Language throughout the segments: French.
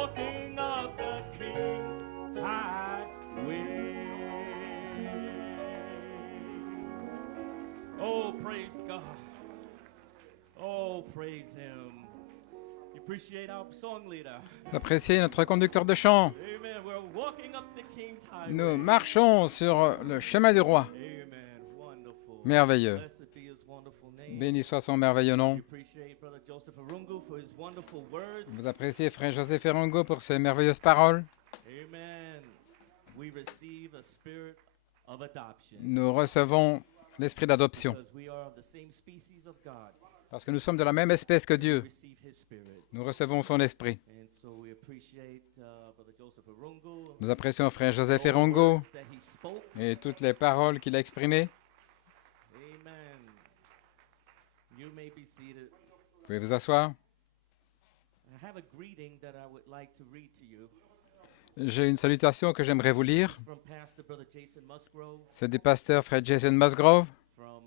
walking up the King's highway. Oh, praise God. Oh, praise Him. You appreciate our song leader. Vous appréciez notre conducteur de chant. Amen. We're walking up the King's highway. Nous marchons sur le chemin du roi. Amen. Wonderful. Merveilleux. Blessed be His wonderful name. Béni soit son merveilleux nom. We appreciate Brother Joseph Arungu for his wonderful words. Vous appréciez Frère Joseph Ferrongo pour ses merveilleuses paroles. Amen. We receive a spirit of adoption. Nous recevons l'esprit d'adoption Because we are of the same species of God. parce que nous sommes de la même espèce que We Dieu. receive His spirit. Nous recevons son esprit. And so we appreciate Brother Joseph Arungu. Nous apprécions Frère Joseph all the Ferrongo words that he spoke. et toutes les paroles qu'il a exprimées. Amen. You may be seated. Vous pouvez vous asseoir. I have a greeting that I would like to read to you J'ai une salutation que j'aimerais vous lire. from Pastor Brother Jason Musgrove C'est du pasteur Fred Jason Musgrove from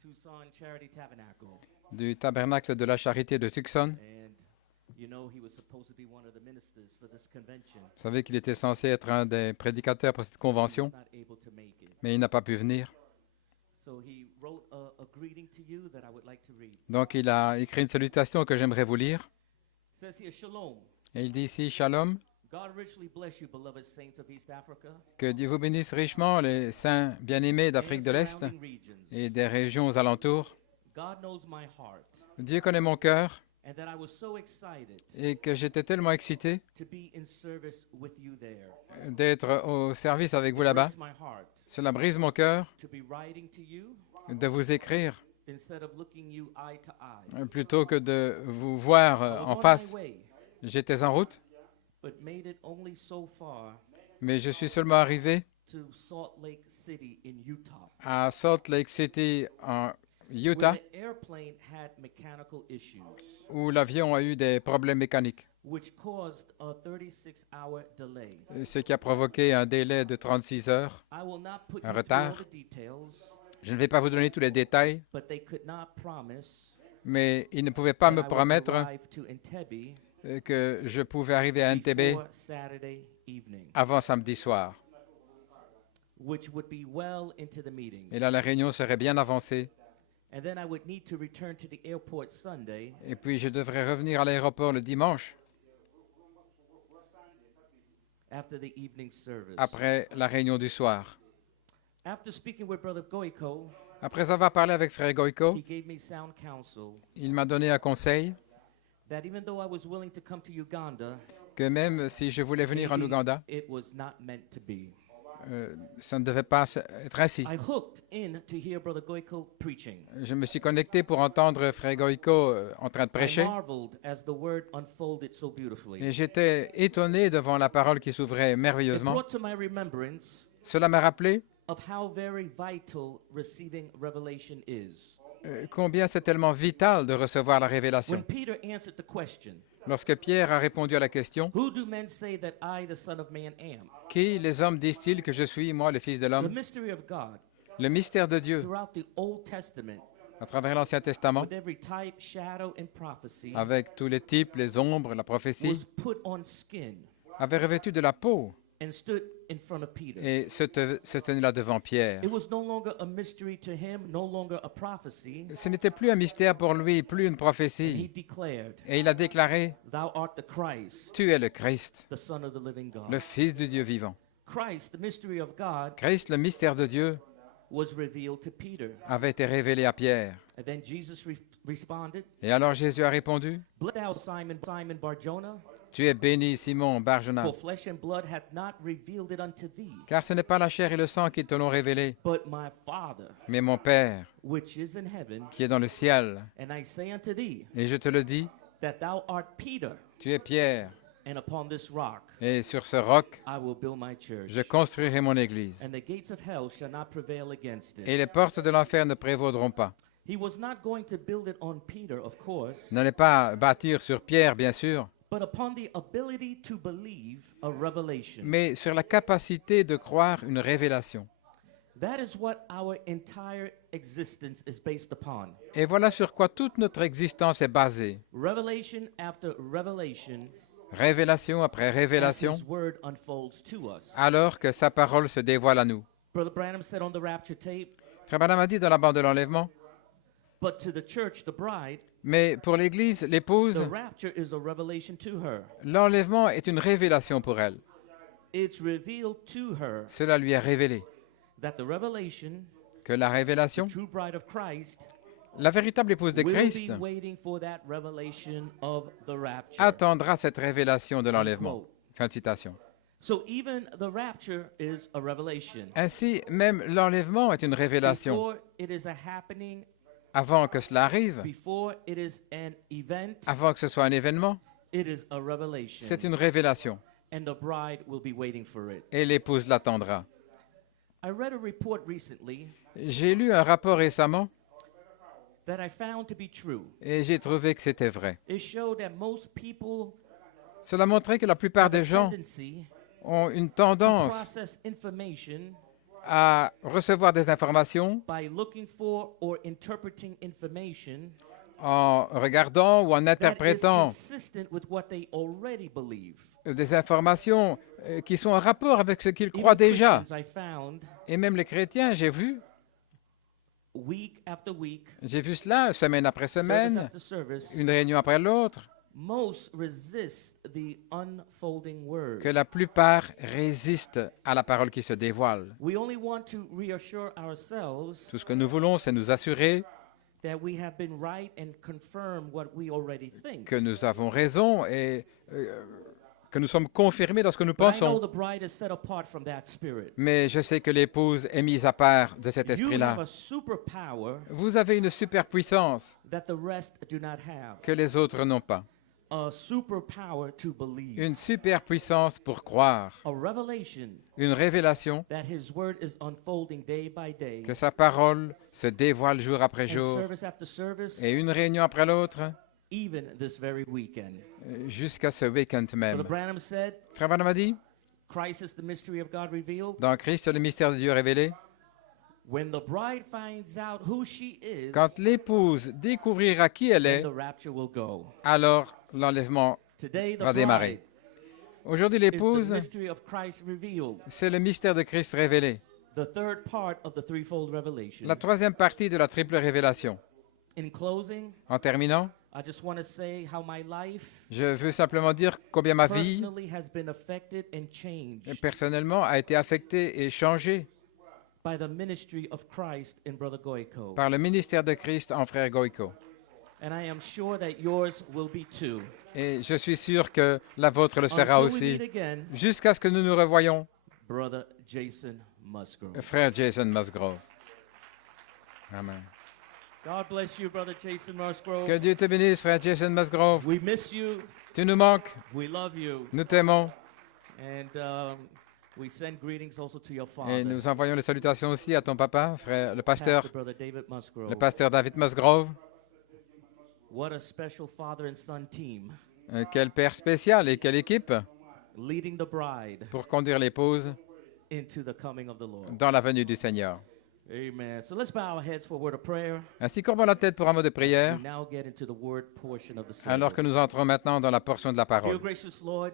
Tucson Charity Tabernacle. du Tabernacle de la Charité de Tucson. And you know he was supposed to be one of the ministers for this convention. Vous savez qu'il était censé être un des prédicateurs pour cette He convention, was not able to make it. mais il n'a pas pu venir. So he wrote a greeting to you that I would like to read. Donc il a écrit une salutation que j'aimerais vous lire. It says here, Shalom. Et il dit ici, Shalom, God richly bless you, beloved saints of East Africa que Dieu vous bénisse richement, les saints bien-aimés d'Afrique and de l'Est surrounding regions. et des régions aux alentours. God knows my heart, Dieu connaît mon cœur and that I was so excited et que j'étais tellement excité to be in service with you there. d'être au service avec vous It là-bas. breaks my heart Cela brise mon cœur to be writing to you de vous écrire instead of looking you eye to eye. plutôt que de vous voir I was en on face. my way, J'étais en route, but made it only so far mais je suis seulement arrivé to Salt Lake City in Utah, à Salt Lake City, en where Utah, the airplane had mechanical issues, où l'avion a eu des problèmes mécaniques, which caused a 36-hour delay. ce qui a provoqué un délai de 36 heures. I will not put Un you through retard. all the details, Je ne vais pas vous donner tous les détails, but they could not promise mais ils ne pouvaient pas that me I would promettre arrive to Entebbe que je pouvais arriver à Entebbe before Saturday evening, avant samedi soir. which would be well into the meetings. Et là, la réunion serait bien avancée. And then I would need to return to the airport Sunday Et puis, je devrais revenir à l'aéroport le dimanche, after the evening service. après la réunion du soir. After speaking with Brother Goiko, Après avoir parlé avec Frère Goïko, he gave me sound counsel il m'a donné un conseil that even though I was willing to come to Uganda, que même si je voulais venir en maybe Ouganda, it was not meant to be. ça ne devait pas être ainsi. I hooked in to hear Brother Goiko preaching. Je me suis connecté pour entendre Frère Goïko en train de I prêcher. marveled as the word unfolded so beautifully. Et j'étais étonné devant la parole qui s'ouvrait It merveilleusement. brought to my remembrance Cela m'a rappelé of how very vital receiving revelation is. combien c'est tellement vital de recevoir la When révélation. Peter answered the question, Lorsque Pierre a répondu à la question, who do men say that I, the Son of Man, am? « Qui les hommes disent-ils que je suis, moi, le Fils de The l'homme ?» mystery of God Le mystère de Dieu, throughout the Old Testament, à travers l'Ancien Testament, with every type, shadow, and prophecy, avec tous les types, les ombres, la prophétie, was put on skin avait revêtu de la peau and stood in front of Peter. et se tenait là devant Pierre. It was no longer a mystery to him, no longer a prophecy. Ce n'était plus un mystère pour lui, plus une He prophétie. declared, Et il a déclaré, Thou art the Christ, « Tu es le Christ, the Son of the living God. le Fils du Dieu vivant. » Christ, the mystery of God, Christ, le mystère de Dieu, was revealed to Peter. avait été révélé à Pierre. And then Jesus responded, Et alors Jésus a répondu, Blessed thou Simon, Simon Barjona, « Tu es béni, Simon Barjona, for flesh and blood hath not revealed it unto thee, car ce n'est pas la chair et le sang qui te l'ont révélé, but my Father, mais mon Père which is in heaven. qui est dans le ciel. And I say unto thee, Et je te le dis, that thou art Peter, tu es Pierre, and upon this rock et sur ce roc, I will build my church. je construirai mon église. And the gates of hell shall not prevail against Et it. les portes de l'enfer ne prévaudront pas. He was not going to build it on Peter, of course, N'allez pas bâtir sur Pierre, bien sûr, but upon the ability to believe a revelation. mais sur la capacité de croire une révélation. That is what our entire existence is based upon. Et voilà sur quoi toute notre existence est basée. Revelation after revelation révélation après as révélation, His Word unfolds to us. alors que sa parole se dévoile à nous. Brother Branham said on the rapture tape, Frère Branham a dit dans la bande de l'enlèvement, but to the church, the bride, mais pour l'Église, the l'épouse, rapture is a revelation to her. l'enlèvement est une révélation pour elle. It's revealed to her Cela lui est révélé that the revelation, que la révélation, true bride of Christ, la véritable épouse de will Christ, be waiting for that revelation of the rapture. attendra cette révélation de l'enlèvement. Unquote. Fin de citation. So even the rapture is a revelation. Ainsi, même l'enlèvement est une révélation. Before it is a happening, Avant que cela arrive, before it is an event, avant que ce soit un événement, it is a revelation. c'est une révélation. And the bride will be waiting for it. Et l'épouse l'attendra. I read a report recently J'ai lu un rapport récemment that I found to be true. et j'ai trouvé que c'était vrai. It showed that most people Cela montrait que la plupart have a des gens tendency ont une to tendance process information à recevoir des informations by looking for or interpreting information en regardant ou en that is interprétant consistent with what they already believe. des informations qui sont en rapport avec ce qu'ils Even croient déjà. Christians, I found, Et même les chrétiens, j'ai vu week after week, cela semaine après service semaine, after service, une réunion après l'autre, most resist the unfolding word. que la plupart résistent à la parole qui se dévoile. We only want to reassure ourselves Tout ce que nous voulons, c'est nous assurer that we have been right and confirm what we already think. que nous avons raison et que nous sommes confirmés dans ce que nous But I know pensons. the bride is set apart from that spirit. Mais je sais que l'épouse est mise à part de cet You have esprit-là. a superpower Vous avez une superpuissance that the rest do not have. que les autres n'ont pas. A superpower to believe. Une superpuissance pour croire. A revelation Une révélation that His word is unfolding day by day. que sa parole se dévoile jour après And jour service after service, et une réunion après l'autre even this very weekend. jusqu'à ce week-end Brother même. Branham said, Frère Branham a dit, Christ is the mystery of God revealed. dans Christ, le mystère de Dieu révélé, When the bride finds out who she is, quand l'épouse découvrira qui elle then est, the rapture will go. alors l'enlèvement Today, the va démarrer. bride Aujourd'hui, is the l'épouse, mystery of Christ revealed. c'est le mystère de Christ révélé. The third part of the threefold revelation. La troisième partie de la triple révélation. In closing, En terminant, I just want to say how my life je veux simplement dire combien ma vie, personally has been affected and changed personnellement, a été affectée et changée by the ministry of Christ in Brother Goiko. par le ministère de Christ en frère Goïko. And I am sure that yours will be too. Et je suis sûr que la vôtre le sera Until we aussi, meet again, jusqu'à ce que nous nous revoyons, Brother Jason Musgrove. frère Jason Musgrove. Amen. God bless you, Brother Jason Musgrove. Que Dieu te bénisse, frère Jason Musgrove. We miss you. Tu nous manques, We love you. nous t'aimons, And we send greetings also to your et father, nous envoyons les salutations aussi à ton papa, frère, le pasteur Brother David Musgrove. David Musgrove. What a special father and son team Quel père spécial et quelle équipe leading the bride pour conduire l'épouse into the coming of the Lord. dans la venue du Seigneur. Amen. So let's bow our heads for a word of prayer. Ainsi, courbons la tête pour un mot de prière, We now get into the word portion of the service. alors que nous entrons maintenant dans la portion de la Dear parole. gracious Lord,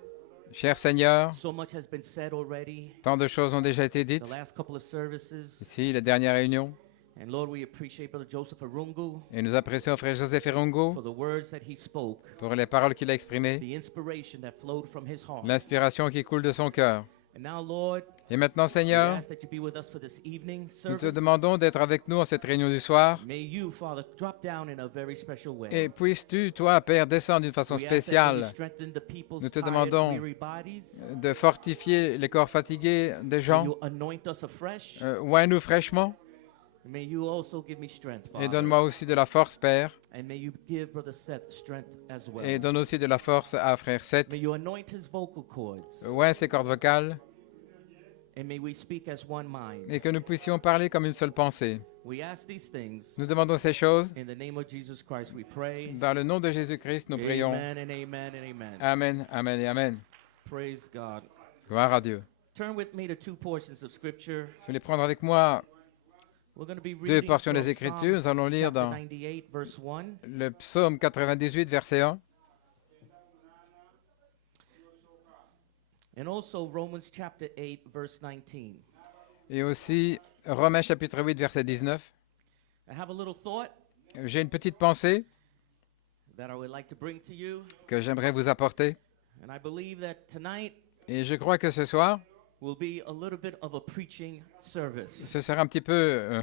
Cher Seigneur, so much has been said already tant de choses ont déjà été the dites last couple of services. ici, les dernières réunions, And Lord, we appreciate Brother Joseph Arungu et nous apprécions frère Joseph Erungo for the words that he spoke, pour les paroles qu'il a exprimées, the inspiration that flowed from his heart. l'inspiration qui coule de son cœur. And now, Lord, Et maintenant, we Seigneur, ask that you be with us for this evening nous te service. demandons d'être avec nous en cette réunion du soir. May you, Father, drop down in a very special way. Et puisses-tu, toi, Père, descendre d'une façon We ask that you spéciale, strengthen the people's Nous te tired, demandons weary bodies. de fortifier les corps fatigués des May gens. you anoint us afresh. Oins-nous fraîchement May you also give me strength, et Father. donne-moi aussi de la force, Père, And may you give Brother Seth strength as well. et donne aussi de la force à Frère Seth. May you anoint his vocal cords. Oins ses cordes vocales And may we speak as one mind. et que nous puissions parler comme une seule pensée. We ask these things Nous demandons ces choses. in the name of Jesus Christ. We pray. Dans le nom de Jésus-Christ, nous prions. Amen and amen and amen. Amen, amen et amen. Praise God. Gloire à Dieu. Turn with me to two portions of Scripture. Si vous voulez prendre avec moi We're going to be deux reading portions from des Écritures, nous Psalms allons lire chapter dans 98, verse 1. le psaume 98, verset 1. And also Romans chapter 8, verse 19. Et aussi Romains chapitre 8, verset 19. I have a little thought J'ai une petite pensée that I would like to bring to you. que j'aimerais vous apporter. And I believe that tonight Et je crois que ce soir, will be a little bit of a preaching service. ce sera un petit peu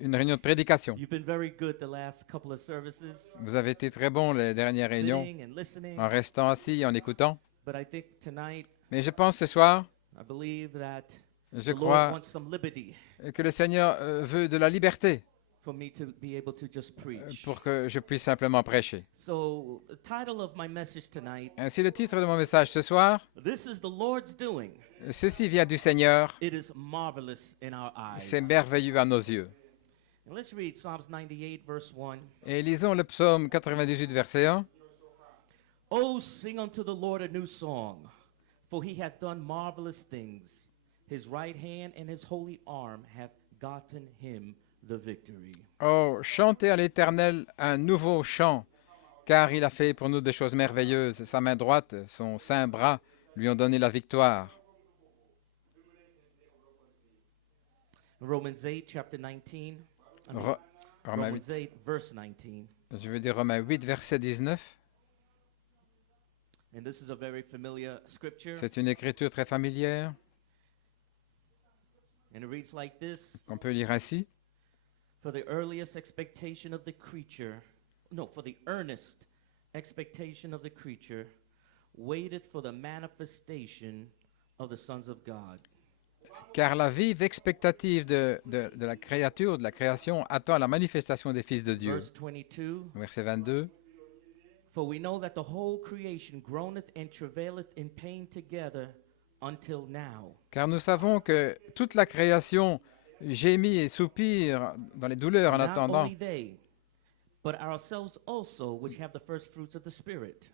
une réunion de prédication. You've been very good the last couple of services, Vous avez été très bons les dernières réunions, sitting and listening. en restant assis et en écoutant. But I think tonight, Mais je pense ce soir, I believe that je the Lord crois wants some liberty que le Seigneur veut de la liberté for me to be able to just preach. pour que je puisse simplement prêcher. So, the title of my message tonight, Ainsi, le titre de mon message ce soir, this is the Lord's doing. ceci vient du Seigneur, It is marvelous in our eyes. c'est merveilleux à nos yeux. And let's read Psalms 98, verse 1. Et lisons le psaume 98, verset 1. Oh, sing unto the Lord a new song, for he hath done marvelous things. His right hand and his holy arm hath gotten him the victory. Oh, chantez à l'Éternel un nouveau chant, car il a fait pour nous des choses merveilleuses. Sa main droite, son saint bras lui ont donné la victoire. Romans 8, chapter 19. Romains Romans 8, 8, verse 19. je veux dire Romains 8, verset 19. And this is a very familiar scripture. C'est une écriture très familière And it reads like this. qu'on peut lire ainsi. For the earliest expectation of the creature, no, for the earnest expectation of the creature, waiteth for the manifestation of the sons of God. Car la vive expectative de la créature, de la création, attend la manifestation des fils de Dieu. Verse 22. Verset 22. For we know that the whole creation groaneth and travaileth in pain together until now. Car nous savons que toute la création gémit et soupire dans les douleurs en Not attendant, only they, but ourselves also, which have the first fruits of the Spirit.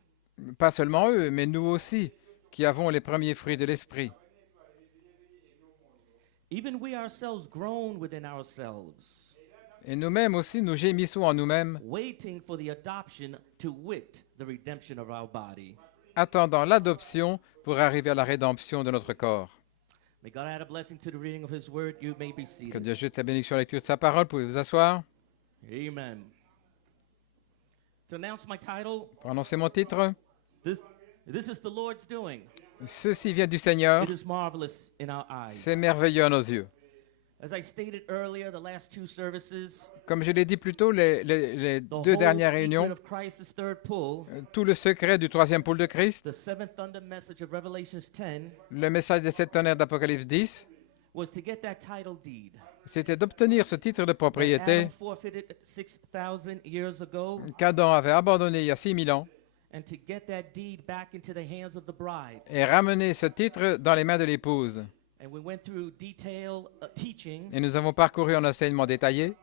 pas seulement eux, mais nous aussi, qui avons les premiers fruits de l'Esprit. Even we ourselves groan within ourselves, Et nous-mêmes aussi, nous gémissons en nous-mêmes, waiting for the adoption, to wit, the redemption of our body. attendant l'adoption pour arriver à la rédemption de notre corps. May God add a blessing to the reading of His Word. You may be Que seated. Dieu jette la bénédiction à la lecture de sa parole. Pouvez vous asseoir Amen. To announce my title, pour annoncer mon titre. this is the Lord's doing. Ceci vient du Seigneur. It is marvelous in our eyes. C'est merveilleux à nos yeux. As I stated earlier, the last two services, Comme je l'ai dit plus tôt, les the deux whole dernières secret réunions, of Christ's third pull, tout le secret du troisième pôle de Christ, the seventh thunder message of Revelations 10, le message de cette tonnerre d'Apocalypse 10, was to get that title deed. c'était d'obtenir ce titre de When propriété Adam forfeited 6,000 years ago, qu'Adam avait abandonné il y a 6000 ans and to get that deed back into the hands of the bride. et ramener ce titre dans les mains de l'épouse. And we went through detailed teaching. Et nous avons parcouru un enseignement détaillé.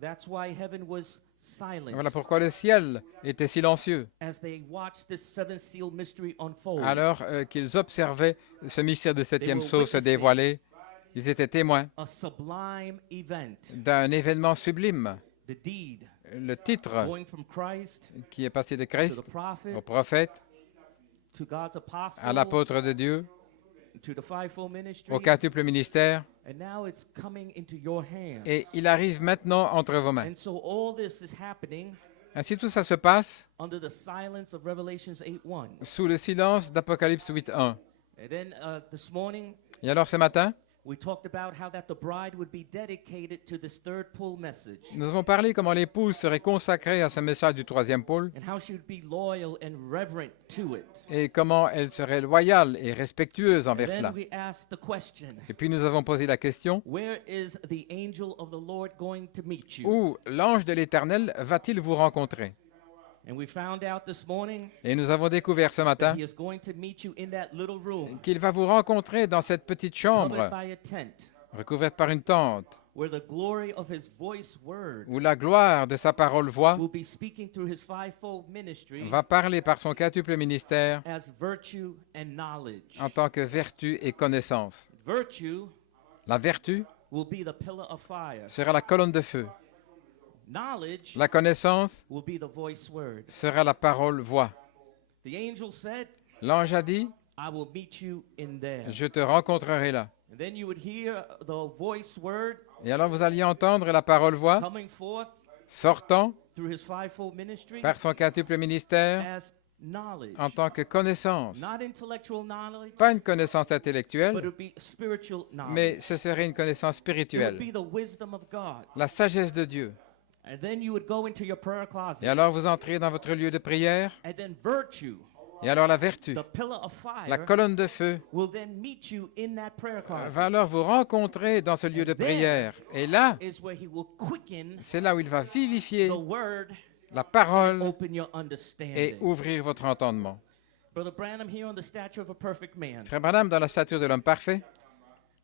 That's why heaven was silent Voilà pourquoi le ciel était silencieux as they watched this seven seal mystery unfold. alors qu'ils observaient ce mystère du septième were sceau se witnessing dévoiler. Ils étaient témoins A sublime event, d'un événement sublime. the deed Le titre going from Christ qui est passé de to Christ the prophet, au prophète, to God's apostle, à l'apôtre de Dieu, to the fivefold ministry, au quintuple ministère, and now it's coming into your hands. et il arrive maintenant entre vos mains. And so all this is happening Ainsi tout ça se passe under the silence of Revelations 8:1. sous le silence d'Apocalypse 8.1. And then this morning Et alors ce matin, we talked about how that the bride would be dedicated to this third pull message, nous avons parlé comment l'épouse serait consacrée à ce message du troisième pôle and how she would be loyal and reverent to it. et comment elle serait loyale et respectueuse And envers then cela. we asked the question, Et puis nous avons posé la question, where is the angel of the Lord going to meet you? où l'ange de l'Éternel va-t-il vous rencontrer? And we found out this morning Et nous avons découvert ce that matin he is going to meet you in that little room qu'il va vous rencontrer dans cette petite covered chambre by a tent recouverte par une tente where the glory of his voice word où la gloire de sa parole voix will be speaking through his fivefold ministry va parler par son quintuple ministère as virtue and knowledge. en tant que vertu et connaissance. Virtue La vertu will be the pillar of fire. sera la colonne de feu. Knowledge La connaissance will be the voice word. sera la parole voix. The angel said, L'ange a dit, I will meet you in there. Je te rencontrerai là. And then you would hear the voice word Et alors vous alliez entendre la parole voix coming forth sortant through his fivefold ministry par son quintuple ministère as knowledge. en tant que connaissance. Not intellectual knowledge, Pas une connaissance but it intellectuelle, would be spiritual mais knowledge. ce serait une connaissance It would spirituelle, be the wisdom of God. la sagesse de Dieu. And then you would go into your prayer Et closet. alors vous entrez dans votre lieu de prière, And then virtue, et alors la vertu, the pillar of la fire, colonne de feu, will then meet you in that prayer closet. va alors vous rencontrer dans ce lieu de prière. Et là, Is where he will quicken c'est là où il va vivifier the word, la parole open your et understanding. ouvrir votre entendement. Brother Branham here on the stature of a perfect man. Frère Branham, dans la stature de l'homme parfait,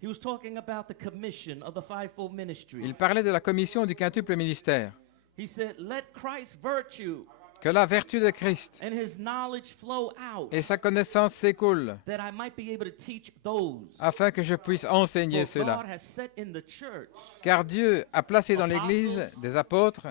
He was talking about the commission of the fivefold ministry. il parlait de la commission du quintuple ministère. He said, let Christ's virtue Que la vertu de Christ and his knowledge flow out, et sa connaissance s'écoulent that I might be able to teach those. afin que je puisse enseigner For cela. God has set in the church Car Dieu a placé dans l'Église des apôtres,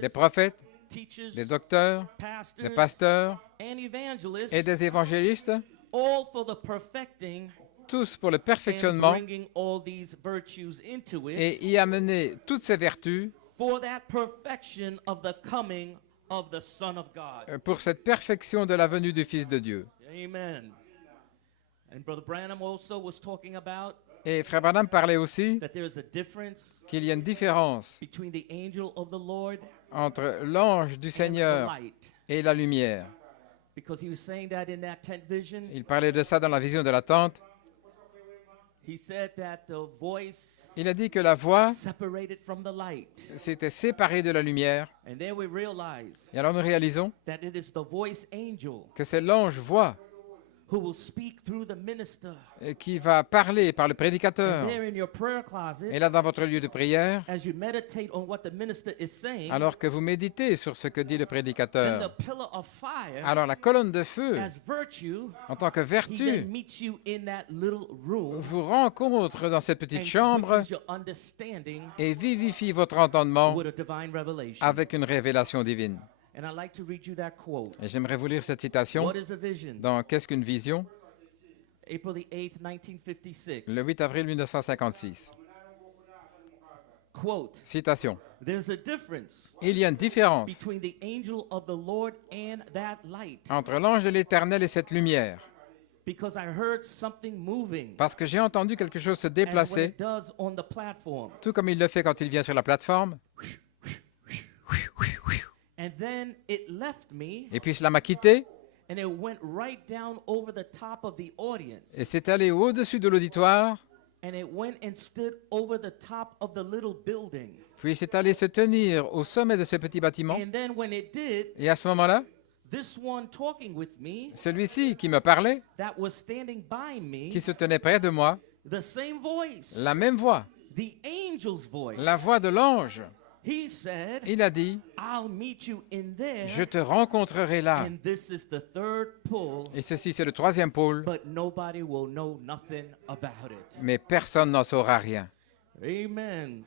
des prophets, prophètes, teachers, des docteurs, des pastors, pasteurs and evangelists, et des évangélistes, all for the perfecting tous pour le and perfectionnement bringing all these virtues into it, et y amener toutes ces vertus for that perfection of the coming of the Son of God. pour cette perfection de la venue du Fils de Dieu. Amen. And Brother Branham also was talking about Et Frère Branham parlait aussi that there is a difference qu'il y a une différence between the angel of the Lord entre l'ange du and the Seigneur light. et la lumière. Because he was saying that in that tent vision, Il parlait de ça dans la vision de la tente. he said that the voice Il a dit que la voix separated from the light. s'était séparée de la lumière. And there we realize Et alors nous réalisons that it is the voice angel que c'est l'ange voix who will speak through the minister. qui va parler par le And prédicateur. there in your prayer Et closet, là, dans votre lieu de prière, as you meditate on what the minister is saying, alors que vous méditez sur ce que dit le then prédicateur, the pillar of fire, alors la colonne de feu, as virtue, en tant que he then vertu, meets you in that little room vous rencontre dans cette petite and chambre quickens your understanding et vivifie votre entendement with a divine revelation. avec une révélation divine. And I'd like to read you that quote. Et j'aimerais vous lire cette citation What is a vision? dans Qu'est-ce qu'une vision? April the 8th, 1956. Le 8 avril 1956. Quote, Citation. there's a difference Il y a une différence between the angel of the Lord and that light, entre l'ange de l'Éternel et cette lumière, because I heard something moving parce que j'ai entendu quelque chose se as when déplacer, it does on the platform. tout comme il le fait quand il vient sur la plateforme, And then it left me et puis cela m'a quitté, and it went right down over the top of the audience. et c'est allé au-dessus de l'auditoire, And it went and stood over the top of the little building. puis c'est allé se tenir au sommet de ce petit bâtiment, And then when it did, et à ce moment-là, this one talking with me celui-ci qui me parlait, that was standing by me, qui se tenait près de moi, the same voice, la même voix, the angel's voice, la voix de l'ange, he said, il a dit, I'll meet you in there. je te rencontrerai là. And this is the third pull, Et ceci, c'est le troisième pôle, but nobody will know nothing about it. mais personne n'en saura rien. Amen.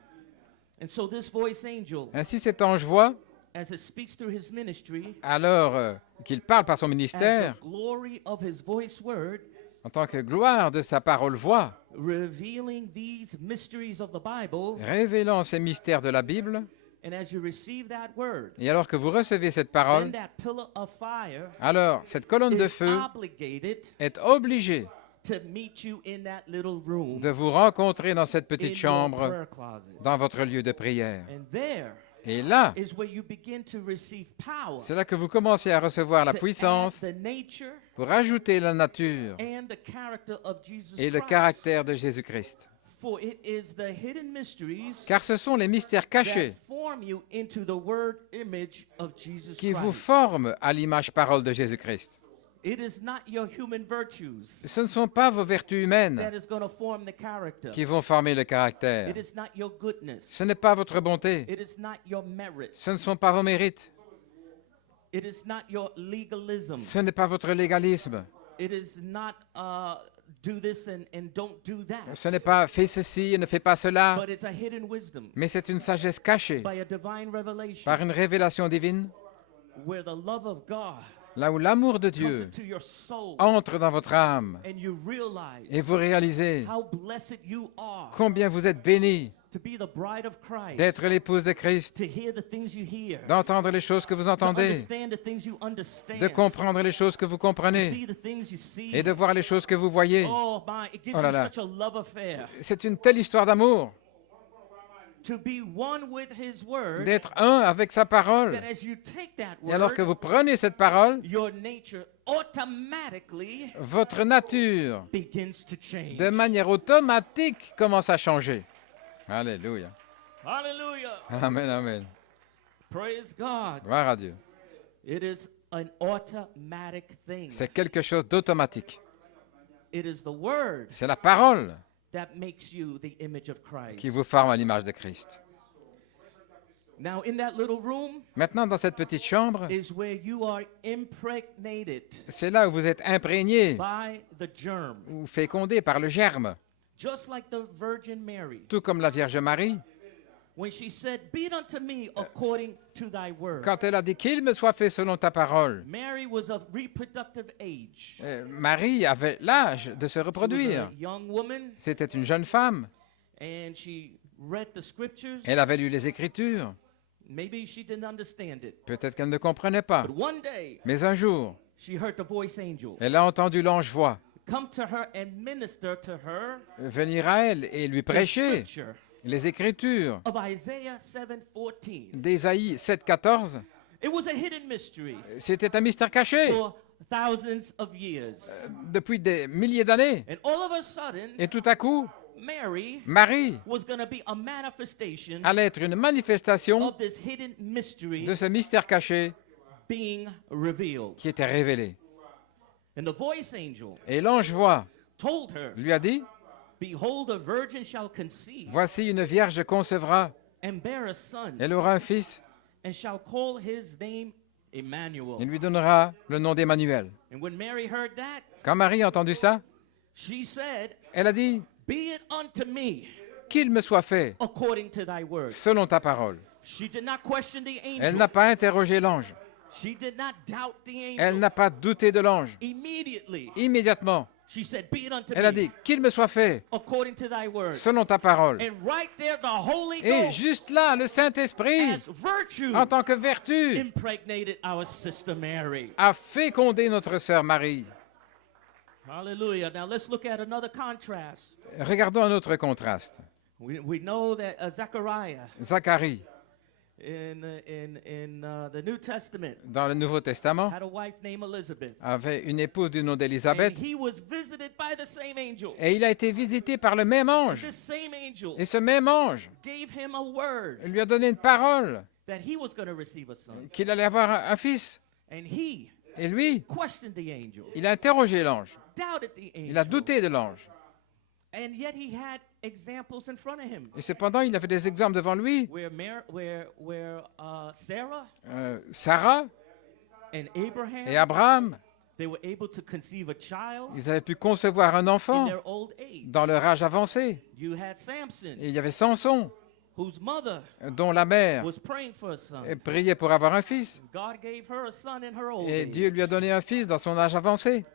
And so this voice angel, Ainsi, cet ange voit, as it speaks through his ministry, alors qu'il parle par son as ministère, the glory of his voice word, en tant que gloire de sa parole voix, revealing these mysteries of the Bible, révélant ces mystères de la Bible, and as you receive that word, et alors que vous recevez cette then parole, that pillar of fire alors cette colonne de is feu obligated est obligée to meet you in that little room de vous rencontrer dans cette in petite your chambre, prayer closet. dans votre lieu de prière. And there Et là, is where you begin to receive power c'est là que vous commencez à recevoir la to puissance add the nature pour ajouter la nature and the character of Jesus et le Christ. caractère de Jésus-Christ. For it is the hidden mysteries Car ce sont les mystères cachés that form you into the word image of Jesus qui vous Christ. forment à l'image parole de Jésus-Christ. It is not your human virtues Ce ne sont pas vos vertus humaines that is going to form the character. qui vont former le caractère. It is not your goodness. Ce n'est pas votre bonté. It is not your merits. Ce ne sont pas vos mérites. It is not your legalism. Ce n'est pas votre légalisme. It is not do this and don't do that. Ce n'est pas fais ceci et ne fais pas cela. But it's a hidden wisdom Mais c'est une sagesse cachée by a divine revelation par une révélation divine where the love of God là où l'amour de comes Dieu into your soul, entre dans votre âme, and you realize et vous réalisez how blessed you are combien vous êtes bénis to be the bride of Christ, d'être l'épouse de Christ, to hear the things you hear, d'entendre les choses que vous to entendez, understand the things you understand, de comprendre les choses que vous to comprenez see the things you see. et de voir les choses que vous voyez. Oh my, it gives Oh là you là. such a love affair C'est une telle histoire d'amour, to be one with His Word, d'être un avec sa parole. that as you take that Et alors que word, vous prenez cette parole, your nature automatically votre nature, begins to change. de manière automatique, commence à changer. Alléluia. Hallelujah. Amen, amen. Praise God. Gloire à Dieu. It is an automatic thing. C'est quelque chose d'automatique. It is the Word C'est la parole that makes you the image of Christ. qui vous forme à l'image de Christ. Now, in that little room Maintenant, dans cette petite chambre, is where you are impregnated c'est là où vous êtes imprégné by the germ, ou fécondé par le germe, just like the Virgin Mary. tout comme la Vierge Marie. When she said, "Be it unto me according to thy word." Quand elle a dit qu'il me soit fait selon ta parole, Mary was of reproductive age. Marie avait l'âge de se She was reproduire. a young woman, C'était une jeune femme. and she read the scriptures. Elle avait lu les Écritures. Maybe she didn't understand it. Peut-être qu'elle ne comprenait pas. But one day, Mais un jour, she heard the voice angel elle a entendu l'ange voix come to her and minister to her venir à elle et lui the prêcher scripture les Écritures of Isaiah 7:14. d'Ésaïe 7,14. It was a hidden mystery C'était un mystère caché for thousands of years. depuis des milliers d'années. And all of a sudden, Et tout à coup, Mary Marie was going to be a manifestation allait être une manifestation of this hidden mystery de ce mystère caché being revealed. qui était révélé. And the voice angel Et l'ange voix told her, lui a dit, "Behold, a virgin shall conceive voici une vierge concevra, and bear a son, elle aura un fils, and shall call his name Emmanuel." il lui donnera le nom d'Emmanuel. And when Mary heard that, Quand Marie a entendu ça, she said, elle a dit, "Be it unto me qu'il me soit fait according to thy word." selon ta parole. She did not question the Elle angel. n'a pas interrogé l'ange. She did not doubt the Elle angel. n'a pas douté de l'ange. Immediately, Immédiatement, she said, "Be it unto elle a me dit, qu'il me soit fait according to thy word." selon ta parole. And right there, the Holy Et Ghost, juste là, le Saint-Esprit, as virtue, en tant que vertu, impregnated our sister Mary. a fécondé notre sœur Marie. Hallelujah. Now let's look at another contrast. Regardons un autre contraste. We know that Zechariah Zacharie, in the New Testament dans le Nouveau Testament, had a wife named Elizabeth. avait une épouse du nom And d'Élisabeth, he was visited by the same angel. et il a été visité par le même ange. This same angel Et ce même ange gave him a word lui a donné une parole that he was going to receive a son. qu'il allait avoir un fils. And he Et lui, questioned the angel, il a interrogé l'ange. doubted the Il a angel, douté de l'ange. and yet he had examples in front of him Et cependant, il avait des exemples devant lui. where Sarah Sarah and Abraham, et Abraham, they were able to conceive a child ils avaient pu concevoir un in enfant their old age. dans leur âge avancé. You had Samson, Et il y avait Samson, whose mother dont la mère was praying for a son. priait pour avoir un fils. God gave her a son in her old Et age. Dieu lui a donné un fils dans son âge avancé.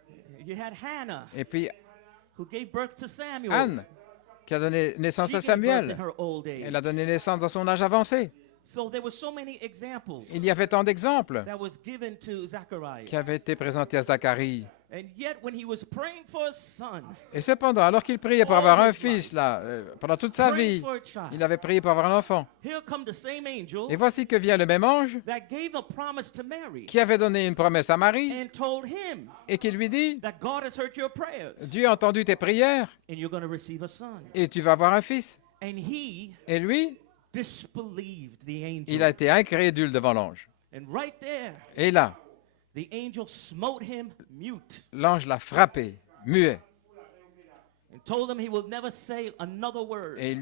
You had Hannah, Et puis who gave birth to Samuel. Anne, qui a donné naissance She à gave birth in Samuel. her old age. Elle a donné naissance dans son âge avancé. So there were so many examples Il y avait tant d'exemples that was given to Zacharias. qui avaient été présentés à Zacharie. And yet when he was praying for a son, Et cependant, alors qu'il priait pour avoir un fils, là, pendant toute sa praying vie, for a child, il avait prié pour avoir un enfant. here come the same angel Et voici que vient le même ange that gave a promise to Mary qui avait donné une promesse à Marie and told him et qui lui dit, that God has heard your prayers Dieu a entendu tes prières and you're going to receive a son. et tu vas avoir un fils. And he Et lui, disbelieved the angel. il a été incrédule devant l'ange. And right there, Et là, the angel smote him mute l'ange l'a frappé, muet. and told him he will never say another word Et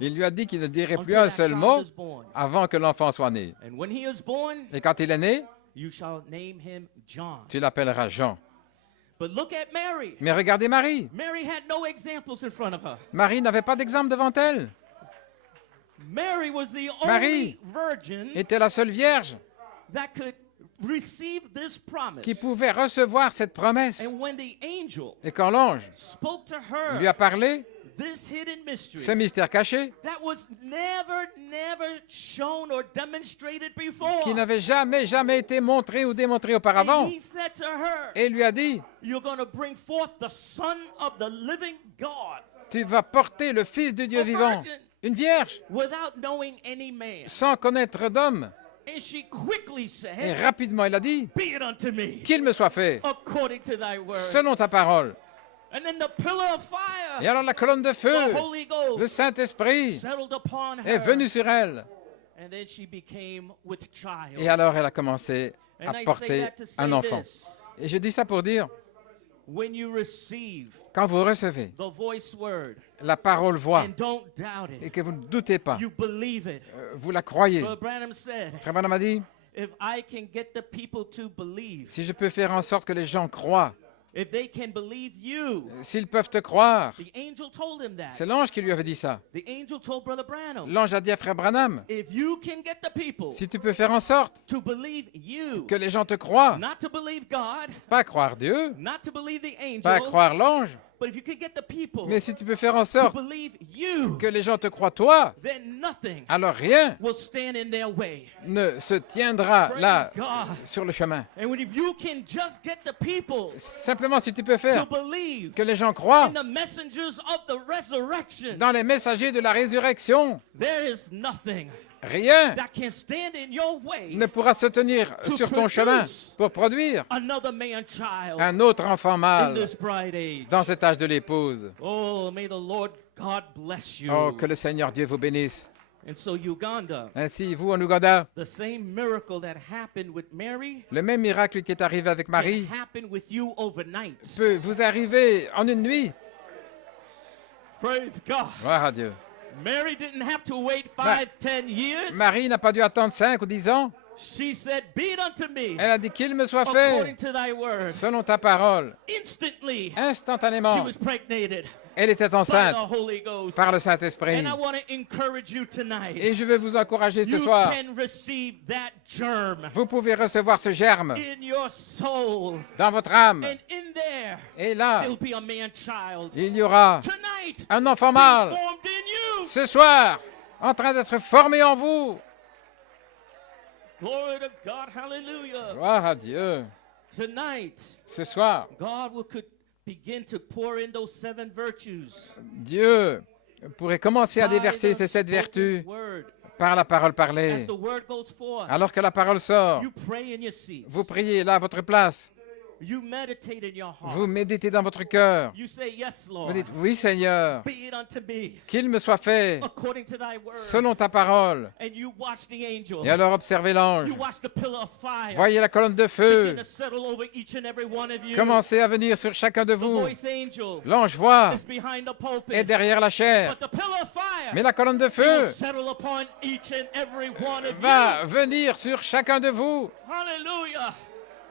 il lui a dit qu'il ne dirait until plus un that seul child mot is born. avant que l'enfant soit né. And when he is born, Et quand il est né, you shall name him John. tu l'appelleras Jean. But look at Mary. Mais regardez Marie. Mary had no examples in front of her. Marie n'avait pas d'exemple devant elle. Mary was the Marie only virgin était la seule vierge that could receive this promise. qui pouvait recevoir cette promesse. And when the angel Et quand l'ange spoke to lui a her parlé, this hidden mystery ce mystère caché, that was never shown or demonstrated before, qui n'avait jamais été montré ou démontré and auparavant, he said to her, et il lui a dit, you're going to bring forth the son of the living God, tu vas porter le Fils du Dieu a vivant, virgin, une vierge, without knowing any man. sans connaître d'homme. And she quickly Et said, rapidement, il a dit, be it unto me qu'il me soit fait, according to thy word. selon ta parole. And then the pillar of Et fire, alors la colonne de feu, the Holy Ghost, le Saint-Esprit, settled upon est her. venu sur elle. And then she became with child. Et alors elle a commencé And à I say porter that to say un enfant. this. Et je dis ça pour dire, When you receive quand vous recevez the voice word la parole voix and don't doubt et it, que vous ne doutez pas, you believe it. vous la croyez. Brother Branham said, Frère Branham a dit, if I can get the people to believe, si je peux faire en sorte que les gens croient, if they can believe you, s'ils peuvent te croire, the angel told him that. c'est l'ange qui lui avait dit ça. The angel told Brother Branham, L'ange a dit à Frère Branham, if you can get the people si tu peux faire en sorte to believe you, que les gens te croient, not to believe God, pas croire Dieu, not to believe the pas angel, croire l'ange, but if you can get the people mais si tu peux faire en to sorte believe you, que les gens te croient toi, then nothing alors rien will stand in their way. ne se tiendra Praise là God. sur le chemin. And if you can just get the people Simplement, si tu peux to faire believe que les gens croient in the messengers of the resurrection, dans les messagers de la résurrection, there is nothing rien that can stand in your way. ne pourra se tenir sur ton chemin pour produire Another man-child un autre enfant in mâle this bride age. dans cet âge de l'épouse. Oh, may the Lord God bless you. Oh, que le Seigneur Dieu vous bénisse. And so Uganda, Ainsi, vous en Ouganda, the same miracle that happened with Mary le même miracle qui est arrivé avec can Marie happen with you overnight. peut vous arriver en une nuit. Praise God. Gloire à Dieu. Mary didn't have to wait 5, 10 years. Marie n'a pas dû attendre 5 ou 10 ans. She said, be it unto me Elle a dit qu'il me soit according fait to thy word. selon ta parole. Instantly, she Instantanément, was pregnated elle était by enceinte the Holy Ghost. par le Saint-Esprit. And I want to encourage you tonight. Et je vais vous encourager ce You soir. can receive that germ Vous pouvez recevoir ce germe in your soul. dans votre âme. And in there, Et là, there'll be a man-child. il y aura Tonight, un enfant being mâle formed in you. ce soir en train d'être formé en vous. Glory to God. Hallelujah. Gloire à Dieu. Tonight, Ce soir, could begin to pour in those 7 virtues. Dieu pourrait commencer à by déverser the ces 7 spoken vertus word. par la parole As parlée. the word goes forth, Alors que la parole sort, you pray in your seats. vous priez là à votre place. You meditate in your heart. Vous méditez dans votre cœur. You say, yes, Lord. Vous dites, oui Seigneur, Be it unto me qu'il me soit fait according to thy word. selon ta parole. And you watch the angel. Et alors observez l'ange. You watch the pillar of fire. Voyez la colonne de feu. Begin to settle over each and every one of you. Commencez à venir sur chacun de The vous. voice angel L'ange voit is behind the pulpit. est derrière la chair. But the pillar of fire Mais la colonne de will feu settle upon each and every one of va you. venir sur chacun de vous. Hallelujah.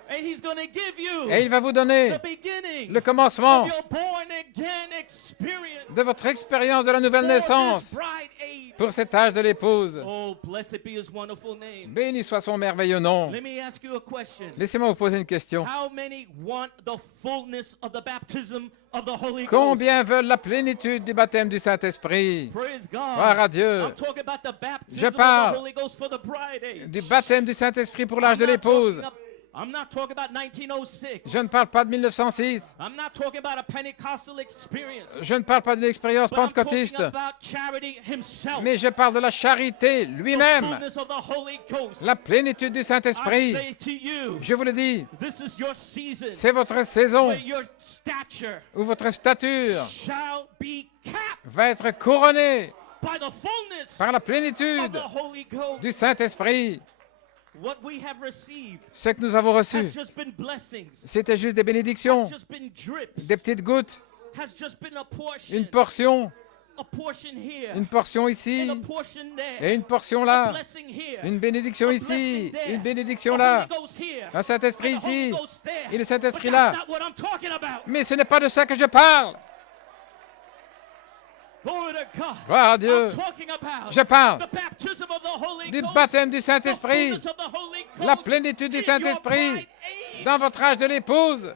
And he's going to give you Et il va vous donner the beginning le commencement of your born again experience de votre expérience de la nouvelle for this naissance bride age. pour cet âge de l'épouse. Oh, blessed be his wonderful name. Béni soit son merveilleux nom. Let me ask you a question. Laissez-moi vous poser une question. How many want the fullness of the baptism of the Holy Ghost? Combien veulent la plénitude du baptême du Saint-Esprit? Praise God. Gloire à Dieu. I'm talking about the baptism Je of parle the Holy Ghost for the bride age. Du baptême du Saint-Esprit pour l'âge de l'épouse. I'm not talking about 1906. Je ne parle pas de 1906. I'm not talking about a Pentecostal experience. Je ne parle pas d'une expérience But I'm talking pentecôtiste. about charity himself. Mais je parle de la charité The lui-même. fullness of the Holy Ghost. La plénitude du I Saint-Esprit. say to you, Je vous le dis, this is your season c'est votre saison where your stature où votre stature shall be capped va être couronnée by the fullness par la of plénitude the Holy Ghost. du Saint-Esprit. What we have received Ce que nous avons reçu, has just been blessings, c'était juste des bénédictions, has just been drips, des petites gouttes, has just been a une portion here, portion and ici, a portion there, et une portion a là, blessing here, une bénédiction a ici, blessing there, une bénédiction a là, Holy Ghost here, un Saint-Esprit and a Holy ici, Ghost there. et le Saint-Esprit But là. that's not what I'm talking about. Mais ce n'est pas de ça que je parle. Glory to God. Gloire à Dieu. I'm talking about Je parle the baptism of the Holy du Ghost, baptême du the Saint-Esprit, fullness of the Holy Ghost la plénitude du in your Saint-Esprit bride age. dans votre âge de l'épouse.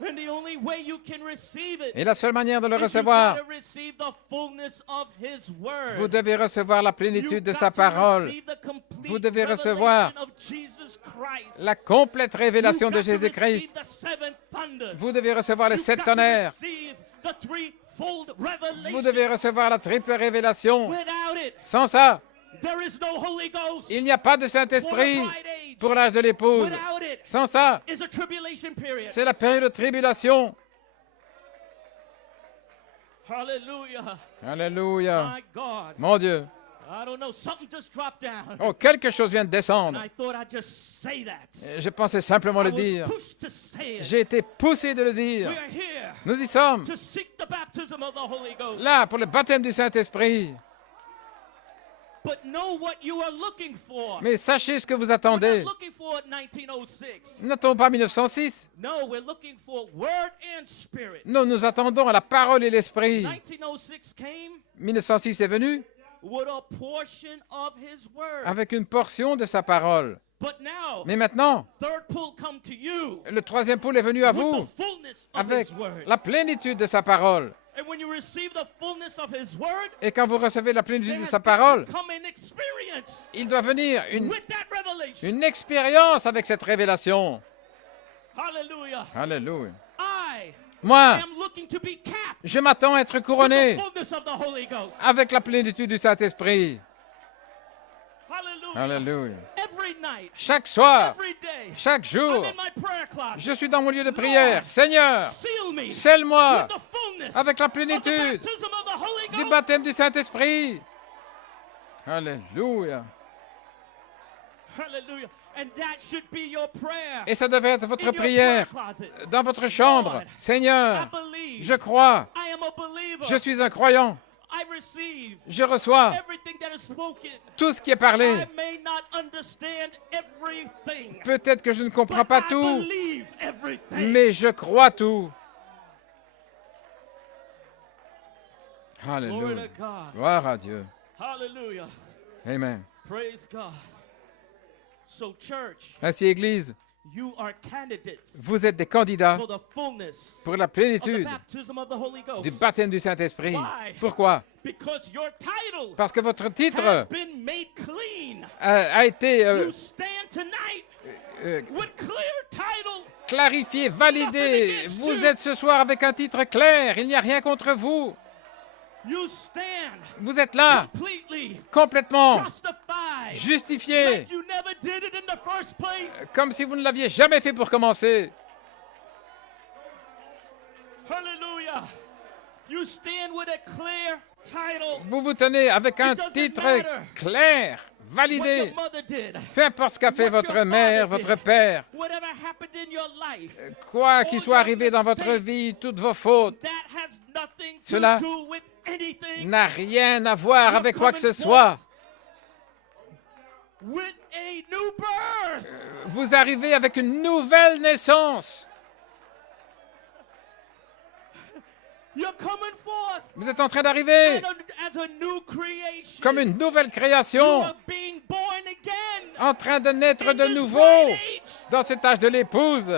And the only way you can receive it Et la seule manière de le is you recevoir, gotta receive the fullness of His word. vous devez recevoir la You plénitude de got sa to parole, receive the complete Vous devez revelation recevoir of Jesus Christ. la complète révélation You de got to Jésus-Christ. receive the seven thunders. Vous devez recevoir les You 7 got to tonnerres. receive the threefold revelation. Vous devez recevoir la triple révélation. Without it, Sans ça, there is no Holy Ghost. il n'y a pas de For the Saint-Esprit bride age. pour l'âge de l'épouse. Without it Sans ça, is a tribulation period. c'est la période de tribulation. Hallelujah. Alléluia. My God. Mon Dieu. I don't know. Something just dropped down. Oh, quelque chose vient de And descendre. I thought I'd just say that. Je pensais simplement I le was dire. pushed to say it. J'ai été poussé de le dire. We are here Nous y sommes. to seek the baptism of the Holy Ghost. Là, pour le baptême du Saint-Esprit. But know what you are looking for. Mais sachez ce que vous We're attendez. not looking for 1906. Nous n'attendons pas 1906. No, we're looking for word and spirit. Non, nous attendons à la parole et l'esprit. 1906 came 1906 est venu with a portion of his word. avec une portion de sa parole. But now, Mais maintenant, third pull come to you le troisième pôle est venu à with vous the fullness of avec his word. la plénitude de sa parole. And when you receive the fullness of his word, Et quand vous recevez la plénitude there de has sa got parole, to come an experience il doit venir with that revelation. une expérience avec cette révélation. Hallelujah. Alléluia. I Moi, am looking to be capped je m'attends à être with the couronné fullness of the Holy Ghost. avec la plénitude du Saint-Esprit. Hallelujah. Alléluia. Every night, Chaque soir, every day, chaque jour, I'm in my prayer closet. je suis dans mon lieu de prière. Seigneur, Seal me scelle-moi with the fullness avec la of the plénitude baptism of the Holy du Ghost. baptême du Saint-Esprit. Alléluia. Hallelujah. And that should be your prayer. Et ça devait être In votre your prière prayer closet. dans votre chambre. Lord, I Seigneur, believe. je crois, I am a believer. je suis un croyant, I receive je reçois everything that is spoken. tout ce qui est parlé. I may not understand everything. Peut-être que je ne comprends But pas I tout, believe everything. mais je crois tout. Glory Alléluia. to God. Gloire à Dieu. Hallelujah. Amen. Praise God. So, church, Ainsi, Église, you are candidates vous êtes des candidats for the fullness pour la of the plénitude baptism of the Holy Ghost. du baptême du Saint-Esprit. Why? Pourquoi? Because your title Parce que votre has titre been made clean. a été You stand tonight euh, with clear title. clarifié, validé. Vous êtes ce soir avec un titre clair. Il n'y a rien contre vous. You stand Vous êtes là, completely complètement justified. justifié, Like you never did it in the first place. comme si vous ne l'aviez jamais fait pour commencer. Hallelujah. You stand with a clear title. Vous vous tenez avec un It doesn't titre matter clair, What validé. your mother did. Peu importe ce qu'a fait What votre your mère, father votre did. père, Whatever happened in your life. quoi qu'il soit arrivé dans votre vie, toutes vos fautes, That has nothing Cela to do with anything. n'a rien à voir avec quoi que ce soit. With a new birth. Vous arrivez avec une nouvelle naissance. You're coming forth Vous êtes en train d'arriver as a new creation. comme une nouvelle You création, are being born again. en train de naître in de this nouveau bride age. dans cet âge de l'épouse.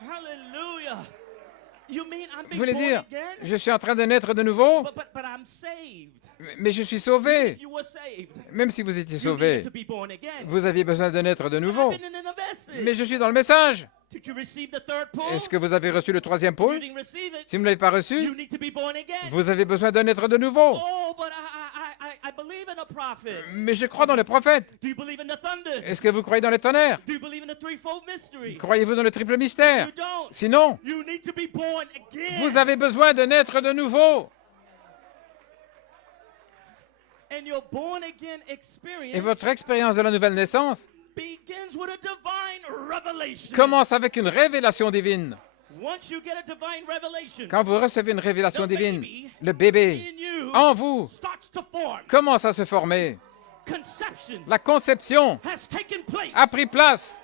Hallelujah. You mean I'm Vous being voulez born dire, again? je suis en train de naître de nouveau, But I'm saved. mais je suis If sauvé. you were saved, Même si vous étiez you sauvé, needed to be born again. vous aviez besoin de naître de nouveau. I've been in the message. Mais je suis dans le message. Did you receive the third pull? Est-ce que vous avez reçu le troisième You pôle? didn't receive it. Si vous ne l'avez pas You reçu, need to be born again. vous avez besoin de naître de nouveau. Oh, but I believe in a prophet. Mais je crois dans les prophètes. Do you believe in the thunder? Est-ce que vous croyez dans les tonnerres? Do you believe in the threefold mystery? Croyez-vous dans le triple mystère? You don't. Sinon, You need to be born again. vous avez besoin de naître de nouveau. And your born again experience Et votre expérience de la nouvelle naissance begins with a divine revelation. commence avec une révélation divine. Once you get a divine revelation, Quand vous recevez une révélation the divine, baby le bébé in you en vous starts to form. commence à se former. Conception La conception has taken place. a pris place.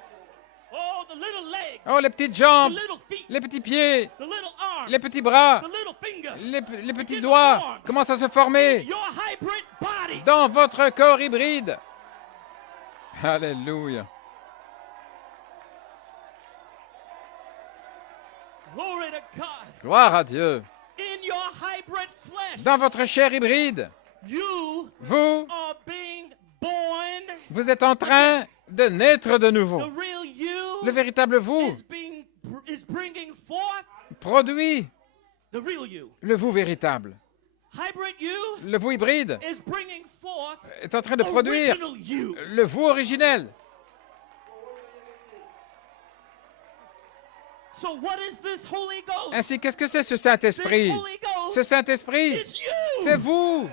Oh, the legs, Oh, les petites the jambes, little feet, les petits pieds, the little arms, les petits bras, the little finger. les petits begin to doigts form commencent à se former your hybrid body. dans votre corps hybride. Alléluia. Glory to God. Gloire à Dieu. In your hybrid flesh, Dans votre chair hybride, you vous, are being born. vous êtes en train de naître de nouveau. The real you Le véritable vous is bringing forth produit the real you. le vous véritable. Hybrid you Le vous hybride is bringing forth est en train de produire original you. le vous originel. So what is this Holy Ghost? Ainsi, qu'est-ce que c'est ce This Saint-Esprit? Holy Ghost Ce Saint-Esprit, is you. c'est vous.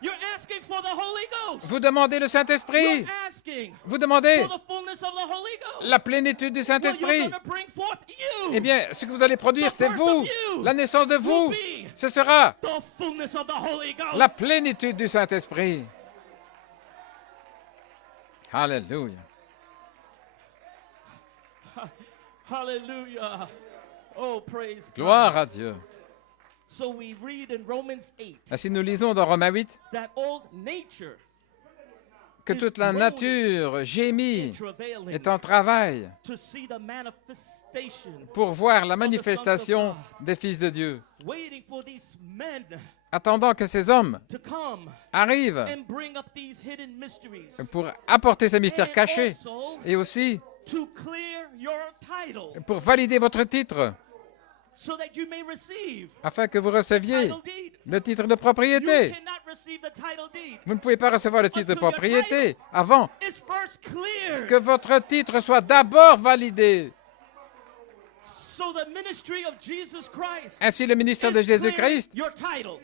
You're asking for the Holy Ghost. Vous demandez le Saint-Esprit. You're asking Vous demandez for the fullness of the Holy Ghost. la plénitude du Well, Saint-Esprit. you're going to bring forth you. Eh bien, ce que vous allez produire, The c'est birth vous. of you La naissance de vous, will be ce sera the fullness of the Holy Ghost. la plénitude du Saint-Esprit. Alléluia. Hallelujah. Oh, praise God. Gloire à Dieu. So we read in Romans 8 Ainsi, nous lisons dans Romains 8 that old nature que toute la nature gémit, is travailing est en travail to see the manifestation, pour voir la manifestation des fils de Dieu, waiting for these men attendant que ces hommes to come arrivent and bring up these hidden mysteries. pour apporter ces mystères And cachés also et aussi to clear your title pour valider votre titre so that you may receive afin que vous receviez title deed. le titre de You propriété. cannot receive the title deed. Vous ne pouvez pas recevoir le titre de propriété avant It's first cleared. que votre titre soit d'abord validé. So the ministry of Jesus Christ Ainsi, le ministère de is clearing Jésus-Christ your title.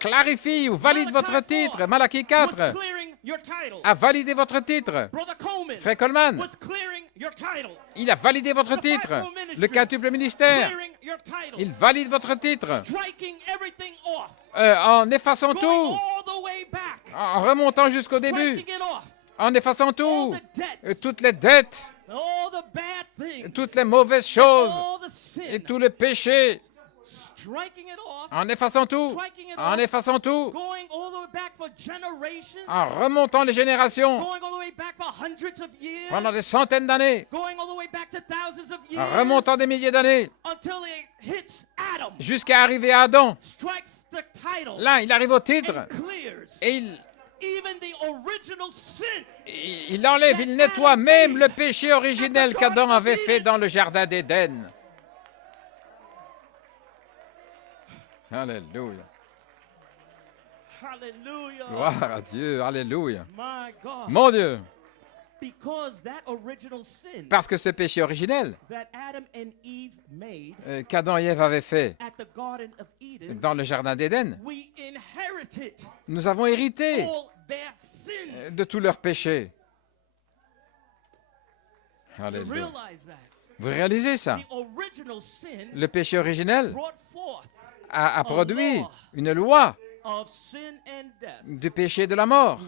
clarifie ou valide votre titre. Malachie Was 4 clearing your title. a validé votre titre. Brother Coleman Frère Coleman, was clearing your title. il a validé votre titre. Le quintuple ministère, Clearing your title. il valide votre titre Striking everything off. en effaçant Going tout, all the way back. en remontant jusqu'au début, Striking it off. en effaçant All tout, the debts. toutes les dettes, All the bad things. toutes les mauvaises choses All the sin. et tout le péché, Striking it off. en effaçant tout, en effaçant tout, Going all the way back for generations. en remontant les générations Going all the way back for hundreds of years. pendant des centaines d'années, Going all the way back to thousands of years. en remontant des milliers d'années, Until it hits Adam. jusqu'à arriver à Adam. Strikes the title. Là, il arrive au titre And clears. et Even the original sin. il enlève, il nettoie même le péché originel qu'Adam avait fait dans le jardin d'Éden. Alléluia. Hallelujah. Gloire à Dieu. Alléluia. My God. Mon Dieu. Because that original sin Parce que ce péché originel that Adam and Eve made qu'Adam et Ève avaient fait at the Garden of Eden, dans le jardin d'Éden, we inherited nous avons hérité all their sin. de tous leurs péchés. You Alléluia. realize that? Vous réalisez ça? The original sin Le péché originel brought forth a produit une loi of sin and death. du péché et de la mort.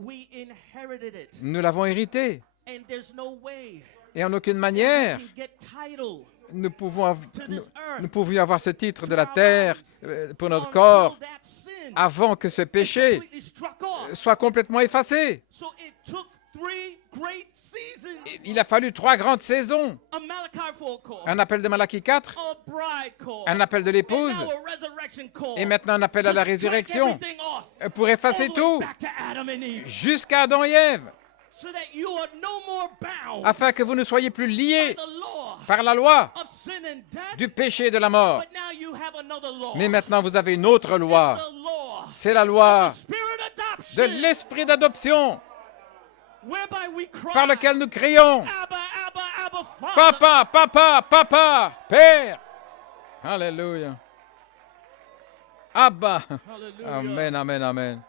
We inherited it. Nous l'avons hérité. And there's no way Et en aucune we manière, can get title nous pouvions to this earth avoir ce titre de la terre pour notre corps until that sin avant que ce péché completely struck off. soit complètement effacé. So it took 3 great seasons. Il a fallu 3 grandes saisons. A Malachi 4 call. Un appel de Malachie 4, A bride call. un appel de l'épouse, And now a resurrection call. et maintenant un appel à la To strike résurrection everything off, pour effacer all the way tout back to Adam and Eve, jusqu'à Adam et Ève, so that you are no more bound afin que vous ne soyez plus by liés the law par la loi of sin and death. du péché et de la mort. But now you have another law. Mais maintenant vous avez une autre It's loi. the law C'est la loi of the spirit de adoption, l'esprit d'adoption whereby we cry, par lequel nous crions Abba, Abba, Abba, Father. Papa, papa, papa, Père. Alléluia. Abba. Hallelujah. Amen, amen, amen.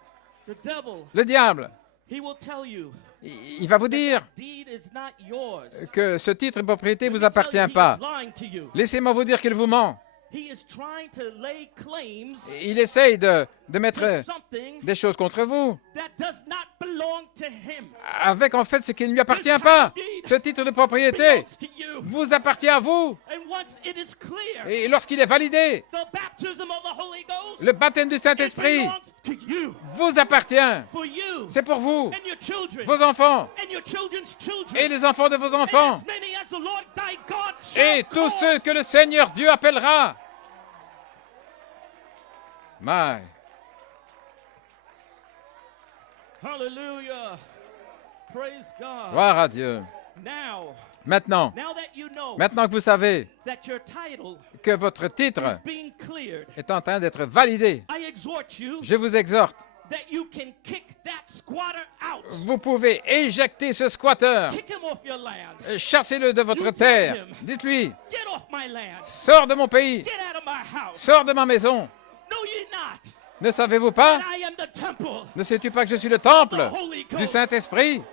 The devil, Le diable, he will tell you il va vous dire deed is not yours. que ce titre de propriété ne vous Let me tell appartient you, he pas. is lying to you. Laissez-moi vous dire qu'il vous ment. He is trying to lay claims Il essaye de to mettre something des choses contre vous that does not belong to him. avec en fait ce qui ne lui appartient pas. Ce titre de propriété Belongs to you. vous appartient à vous. And once it is clear, Et lorsqu'il est validé, the baptism of the Holy Ghost, le baptême du it Saint-Esprit belongs to you, vous appartient. for you, C'est pour vous, and your children, vos enfants, and your children's children, et les enfants de vos and enfants, as many as the Lord thy God shall et tous call. ceux que le Seigneur Dieu appellera. My. Hallelujah. Praise God. Gloire à Dieu. Now Maintenant, that you know maintenant que vous savez that your title que votre titre is being cleared, est en train d'être validé, I exhort you je vous exhorte, that you can kick that squatter out. vous pouvez éjecter ce squatteur, Kick him off your land. chassez-le de votre terre. Dites-lui, Get off my land. sors de mon pays, Get out of my house. sors de ma maison. Know ye not Ne savez-vous pas? that I am the temple Ne sais-tu pas que je suis le of the temple Holy du Ghost? Saint-Esprit?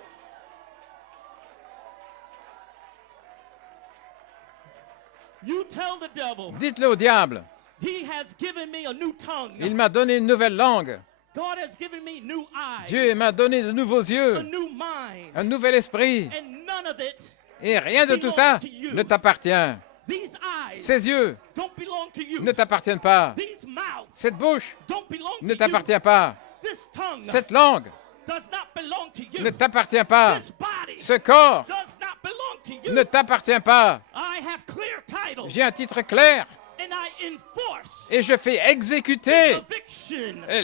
You tell the devil, Dites-le au diable, he has given me a new tongue. il m'a donné une nouvelle langue. God has given me new eyes. Dieu m'a donné de nouveaux a yeux, new mind. un nouvel esprit. And none of it, Et rien de tout ça ne t'appartient. these eyes Ces yeux don't belong to you. ne t'appartiennent pas. These mouths Cette bouche don't belong ne to you. t'appartient pas. This tongue Cette langue does not belong to you. ne t'appartient pas. This body Ce corps does not belong to you. ne t'appartient pas. I have clear titles J'ai un titre clair and I enforce et je fais exécuter. eviction Euh,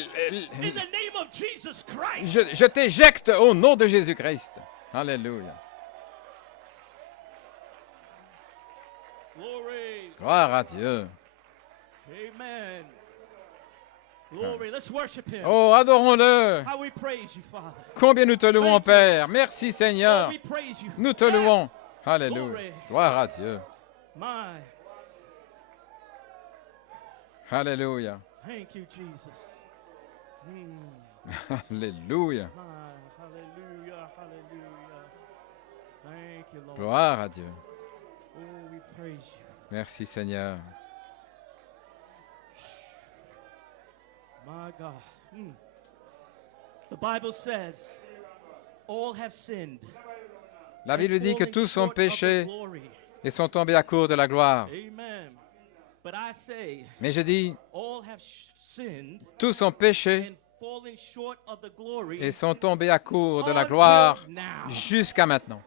in the name of Jesus Christ. Je t'éjecte au nom de Jésus-Christ. Alléluia. Glory. Gloire à Dieu. Amen. Glory. Let's worship him. Oh, adorons-le. How we praise you, Father. Combien nous te louons, Père. Merci, Oh, Seigneur. we praise you. Nous te louons. Alléluia. Gloire à Dieu. My. Alléluia. Thank you, Jesus. Alléluia. My. Hallelujah. Hallelujah. Thank you, Lord. Gloire à Dieu. Oh, we praise you. Merci, Seigneur. My God. The Bible says, all have sinned. La Bible dit que fallen tous ont short of the péché glory. et sont tombés à court de la gloire. Amen. But I say, Mais je dis, all have sinned tous ont péché and fallen short of the glory et sont tombés à court de la until gloire now. jusqu'à maintenant.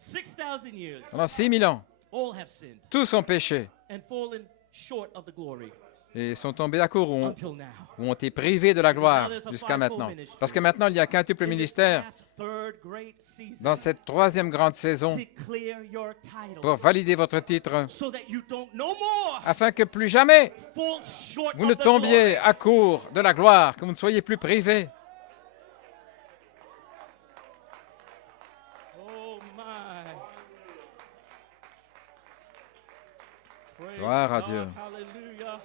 6,000 years, Pendant 6000 ans, all have sinned tous ont péché and fallen short of the glory et sont tombés à court until now. ou ont été privés de la gloire jusqu'à maintenant. Parce que maintenant, il y a qu'un triple In this ministère last third great season, dans cette troisième grande saison to clear your title pour valider votre titre so that you don't no more afin que plus jamais fall short vous ne of the tombiez glory. à court de la gloire, que vous ne soyez plus privés. Oh my. Praise Gloire à God. Dieu. Hallelujah.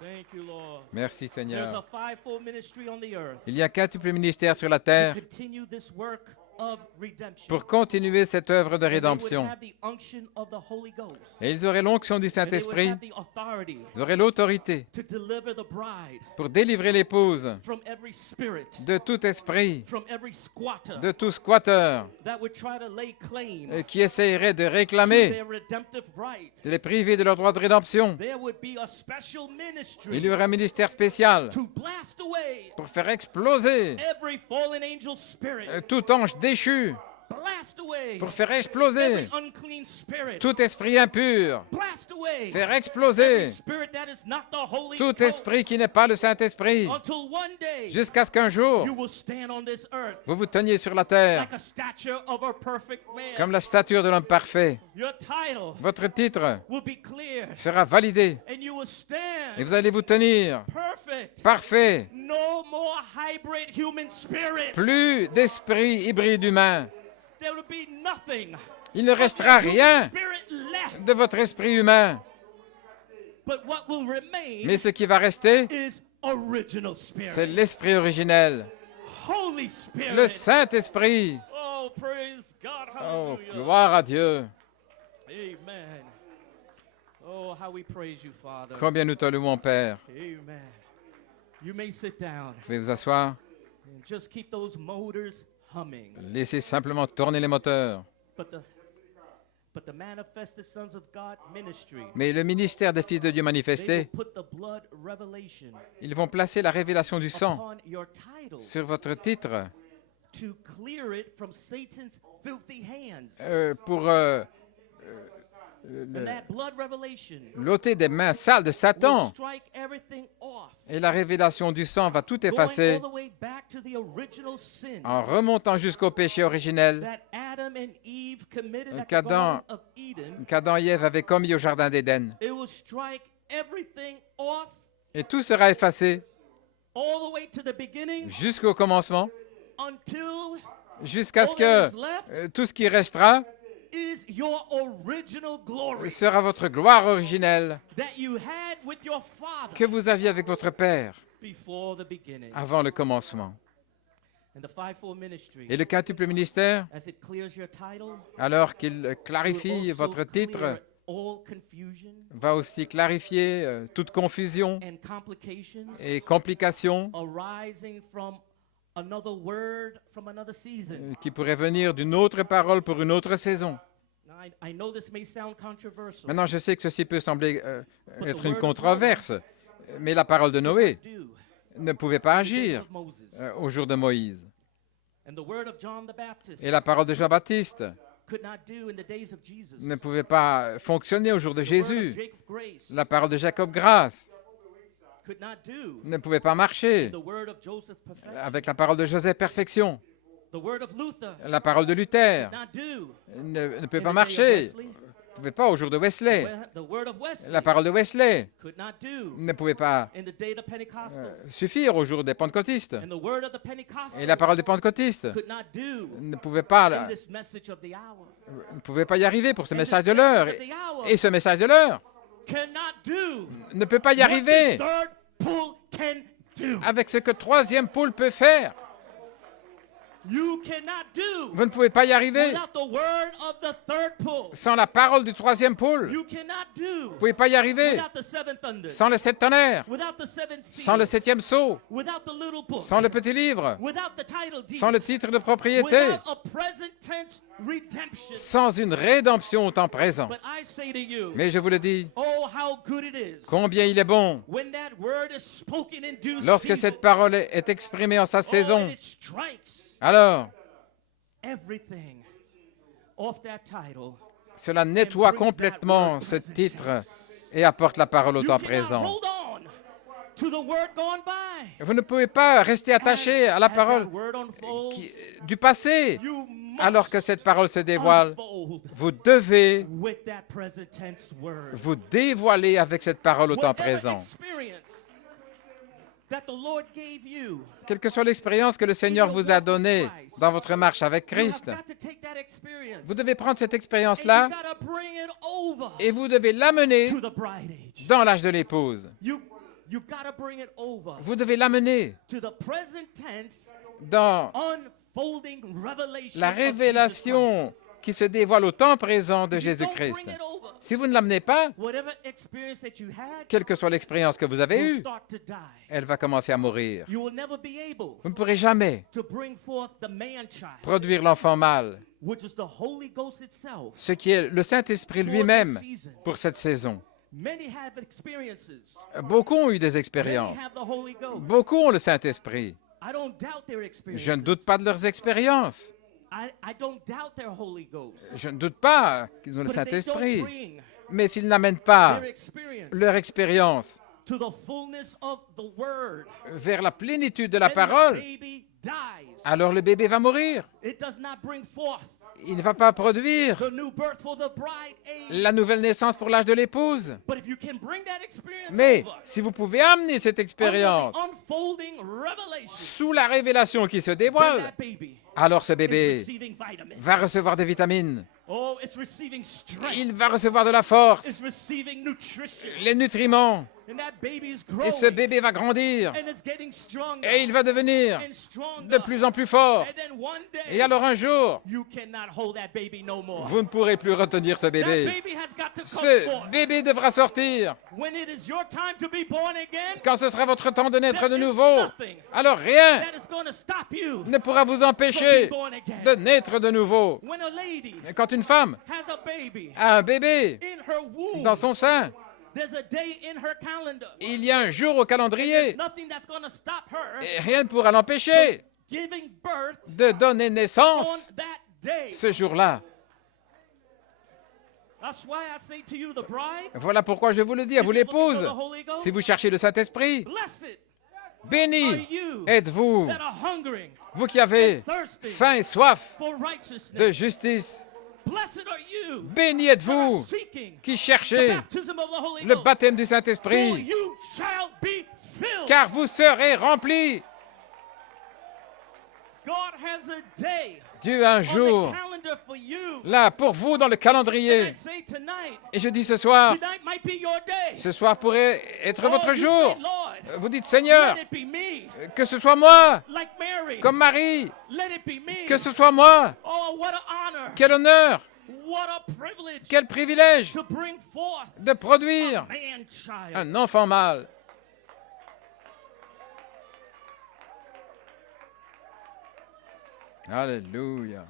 Thank you, Lord. Merci There's a Seigneur. fivefold ministry on the earth Il y a qu'un triple ministère sur la to terre continue this work of redemption. pour continuer cette œuvre de And they would rédemption. have the unction of the Holy Ghost. Et ils auraient l'onction du And they would Saint-Esprit, have the authority ils auraient l'autorité to deliver the bride pour délivrer l'épouse from every spirit, de tout esprit, from every squatter de tout squatteur that would try to lay claim qui essayerait de to réclamer, their redemptive rights. de les priver de leur droit de rédemption. There would be a special ministry Il y aurait un ministère spécial to blast away pour faire exploser every fallen angel spirit, tout ange déchu, blast away pour faire exploser every unclean spirit, tout esprit impur, blast away faire every exploser spirit that is not the Holy tout Ghost, esprit qui n'est pas le Saint-Esprit, until one day jusqu'à ce qu'un jour, you will stand on this earth vous vous teniez sur la terre like a stature of a perfect man. comme la stature de l'homme parfait. Your title Votre titre will be clear sera validé and you will et stand vous allez vous tenir perfect. parfait. No more hybrid human spirit. Plus d'esprit hybride humain. There will be nothing Il ne of restera your human rien spirit left. de votre esprit humain. But what will remain Mais ce qui va rester, is original c'est spirit. l'esprit originel, Holy Spirit. le Saint-Esprit. Oh, praise God. Oh, Hallelujah. gloire à Dieu. Amen. Oh, how we praise you, Father. Combien nous te louons, Père. Amen. You may sit down Vous pouvez vous asseoir. and just keep those motors humming. Laissez simplement tourner les moteurs. But the manifested sons of God ministry, Mais le ministère des fils de Dieu they will manifestés, put the blood revelation ils vont placer la révélation du sang upon your title sur votre titre to clear it from Satan's filthy hands. pour And that blood revelation l'ôter des mains sales de will Satan. strike everything off, Et la révélation du sang va tout going effacer all the way back to the original sin en remontant jusqu'au péché originel that Adam and Eve committed at the qu'Adam- Garden of Eden. qu'Adam et Ève avaient commis au Jardin d'Éden. It will strike everything off Et tout sera effacé all the way to the beginning jusqu'au commencement, until jusqu'à ce all que that is left tout ce qui restera is your original glory sera votre gloire originelle that you had with your father que vous aviez avec votre Père before the beginning. avant le commencement. And the fivefold ministry, Et le quintuple ministère, as it clears your title, alors qu'il will clarifie also votre titre, clear all confusion va aussi clarifier toute confusion and complications et complications arising from another word from another season. qui pourraient venir d'une autre parole pour une autre saison. Now, I know this may sound controversial. Maintenant, je sais que ceci peut sembler But être the une word of controverse, mais la parole de Noé Do ne pouvait pas in the days agir of Moses. au jour de Moïse. And the word of John the Baptist Et la parole de Jean-Baptiste could not do in the days of Jesus. ne pouvait pas fonctionner au jour de The word of Jésus. Jacob Grace La parole de Jacob Grace could not do ne pouvait pas marcher the word of Joseph Perfection. avec la parole de Joseph Perfection. The word of Luther La parole de Luther could not do ne peut in pas the day of marcher, Wesley. ne pouvait pas au jour de Wesley. The word of Wesley La parole de Wesley could not do ne pouvait pas in the day of the Pentecostals. suffire au jour des Pentecôtistes. And the word of the Pentecostals Et la parole des Pentecôtistes could not do ne pouvait in pas, this message of the hour. ne pouvait pas y arriver pour ce And message this de l'heure. message of the hour Et ce message de l'heure cannot do ne peut pas y what arriver this third pull can do. avec ce que troisième poule peut faire. You cannot do Vous ne pouvez pas y arriver without the word of the third pull. sans la parole du troisième poule. You cannot do Vous ne pouvez pas y arriver without the seven thunders, sans le sept tonnerres, without the seven sans le seals, septième sceau, without the little book, sans le petit livre, without the title deed, sans le titre de propriété, without a present tense redemption. sans une rédemption au temps présent. But I say to you, Mais je vous le dis, oh, how good it is combien il est bon when that word is spoken in due lorsque season. cette parole est exprimée en sa Oh, saison. and it strikes Alors, everything off that title. cela nettoie complètement ce titre et apporte la parole au You temps cannot présent. hold on to the word gone by. Vous ne pouvez pas rester attaché à la As parole that word unfolds, du passé you alors que must cette parole se dévoile. unfold Vous devez with that present tense word. vous dévoiler avec cette parole au temps Whatever présent. experience that the Lord gave you, Quelle que soit l'expérience que le Seigneur vous a donnée dans votre marche avec you have Christ, got to take that experience vous devez prendre cette and you expérience-là got to bring it over et vous devez l'amener to the bride age. dans l'âge de l'épouse. You got to bring it over Vous devez l'amener to the present tense dans unfolding revelation la of Jesus révélation qui se dévoile au temps présent de Christ. If you don't Jésus-Christ. bring it over, Si vous ne l'amenez pas, whatever experience that you had quelle que soit l'expérience que vous avez will eue, start to die. elle va commencer à mourir. You will never be able Vous ne pourrez jamais to bring forth the man-child, produire l'enfant mâle, which is the Holy Ghost itself. ce qui est le Saint-Esprit lui-même pour cette saison. Many have experiences. Beaucoup ont eu des Many expériences. have the Holy Ghost. Beaucoup ont le Saint-Esprit. I don't doubt their experiences. Je ne doute pas de leurs expériences. I don't doubt their Holy Ghost. Je ne doute pas qu'ils ont le But if they don't Saint-Esprit. bring Mais s'ils n'amènent pas their experience leur expérience to the fullness of the word, vers la plénitude de la then the parole, baby dies. alors le bébé va mourir. It does not bring forth Il ne va pas produire the new birth for the bride age. la nouvelle naissance pour l'âge de l'épouse. But if you can bring that experience Mais over si vous pouvez amener cette under expérience the unfolding revelation, sous la révélation qui se then dévoile, that baby alors ce is bébé receiving vitamins. va recevoir des vitamines. Oh, it's receiving strength. Il va recevoir de la force, It's receiving nutrition. les nutriments. And that baby is Et ce growing. bébé va grandir. And it's getting stronger. Et il va devenir And stronger. de plus en plus fort. And then one day, Et alors un jour, you cannot hold that baby no more. vous ne pourrez plus retenir ce That bébé. baby has got to come Ce forth. bébé devra sortir. When it is your time to be born again, Quand ce sera votre temps de naître de there is nouveau, nothing alors rien that is going to stop you ne pourra vous from empêcher being born again. de naître de nouveau. When a lady Et quand une femme has a baby a un bébé in her womb, dans son sein, there's a day in her calendar. il y a un jour au calendrier There's nothing that's going to stop her et rien ne pourra l'empêcher giving birth de donner on naissance that day. ce jour-là. That's why I say to you, the bride, Voilà pourquoi je vous le dis à vous if you're looking l'épouse. for the Holy Ghost, Si vous cherchez le Saint-Esprit, blessed are béni you êtes-vous, that are hungering vous qui avez and thirsting faim et soif for righteousness. de justice. Blessed are you Béni that are êtes-vous seeking qui the cherchez baptism of the Holy le Ghost. baptême du For Saint-Esprit, you shall be filled. car vous serez remplis. God has a day Dieu a un on jour the calendar for you. là pour vous dans le And I calendrier. say tonight, Et je dis ce soir, tonight might be your day. ce soir pourrait être Oh, votre you jour. say, Lord, Vous dites, Seigneur, let it be me, que ce soit moi, like Mary. comme Marie, Let it be me. que ce soit moi. Oh, what an honor. Quel honneur, What a privilege quel privilège to bring forth de produire man-child. un enfant mâle. Alléluia.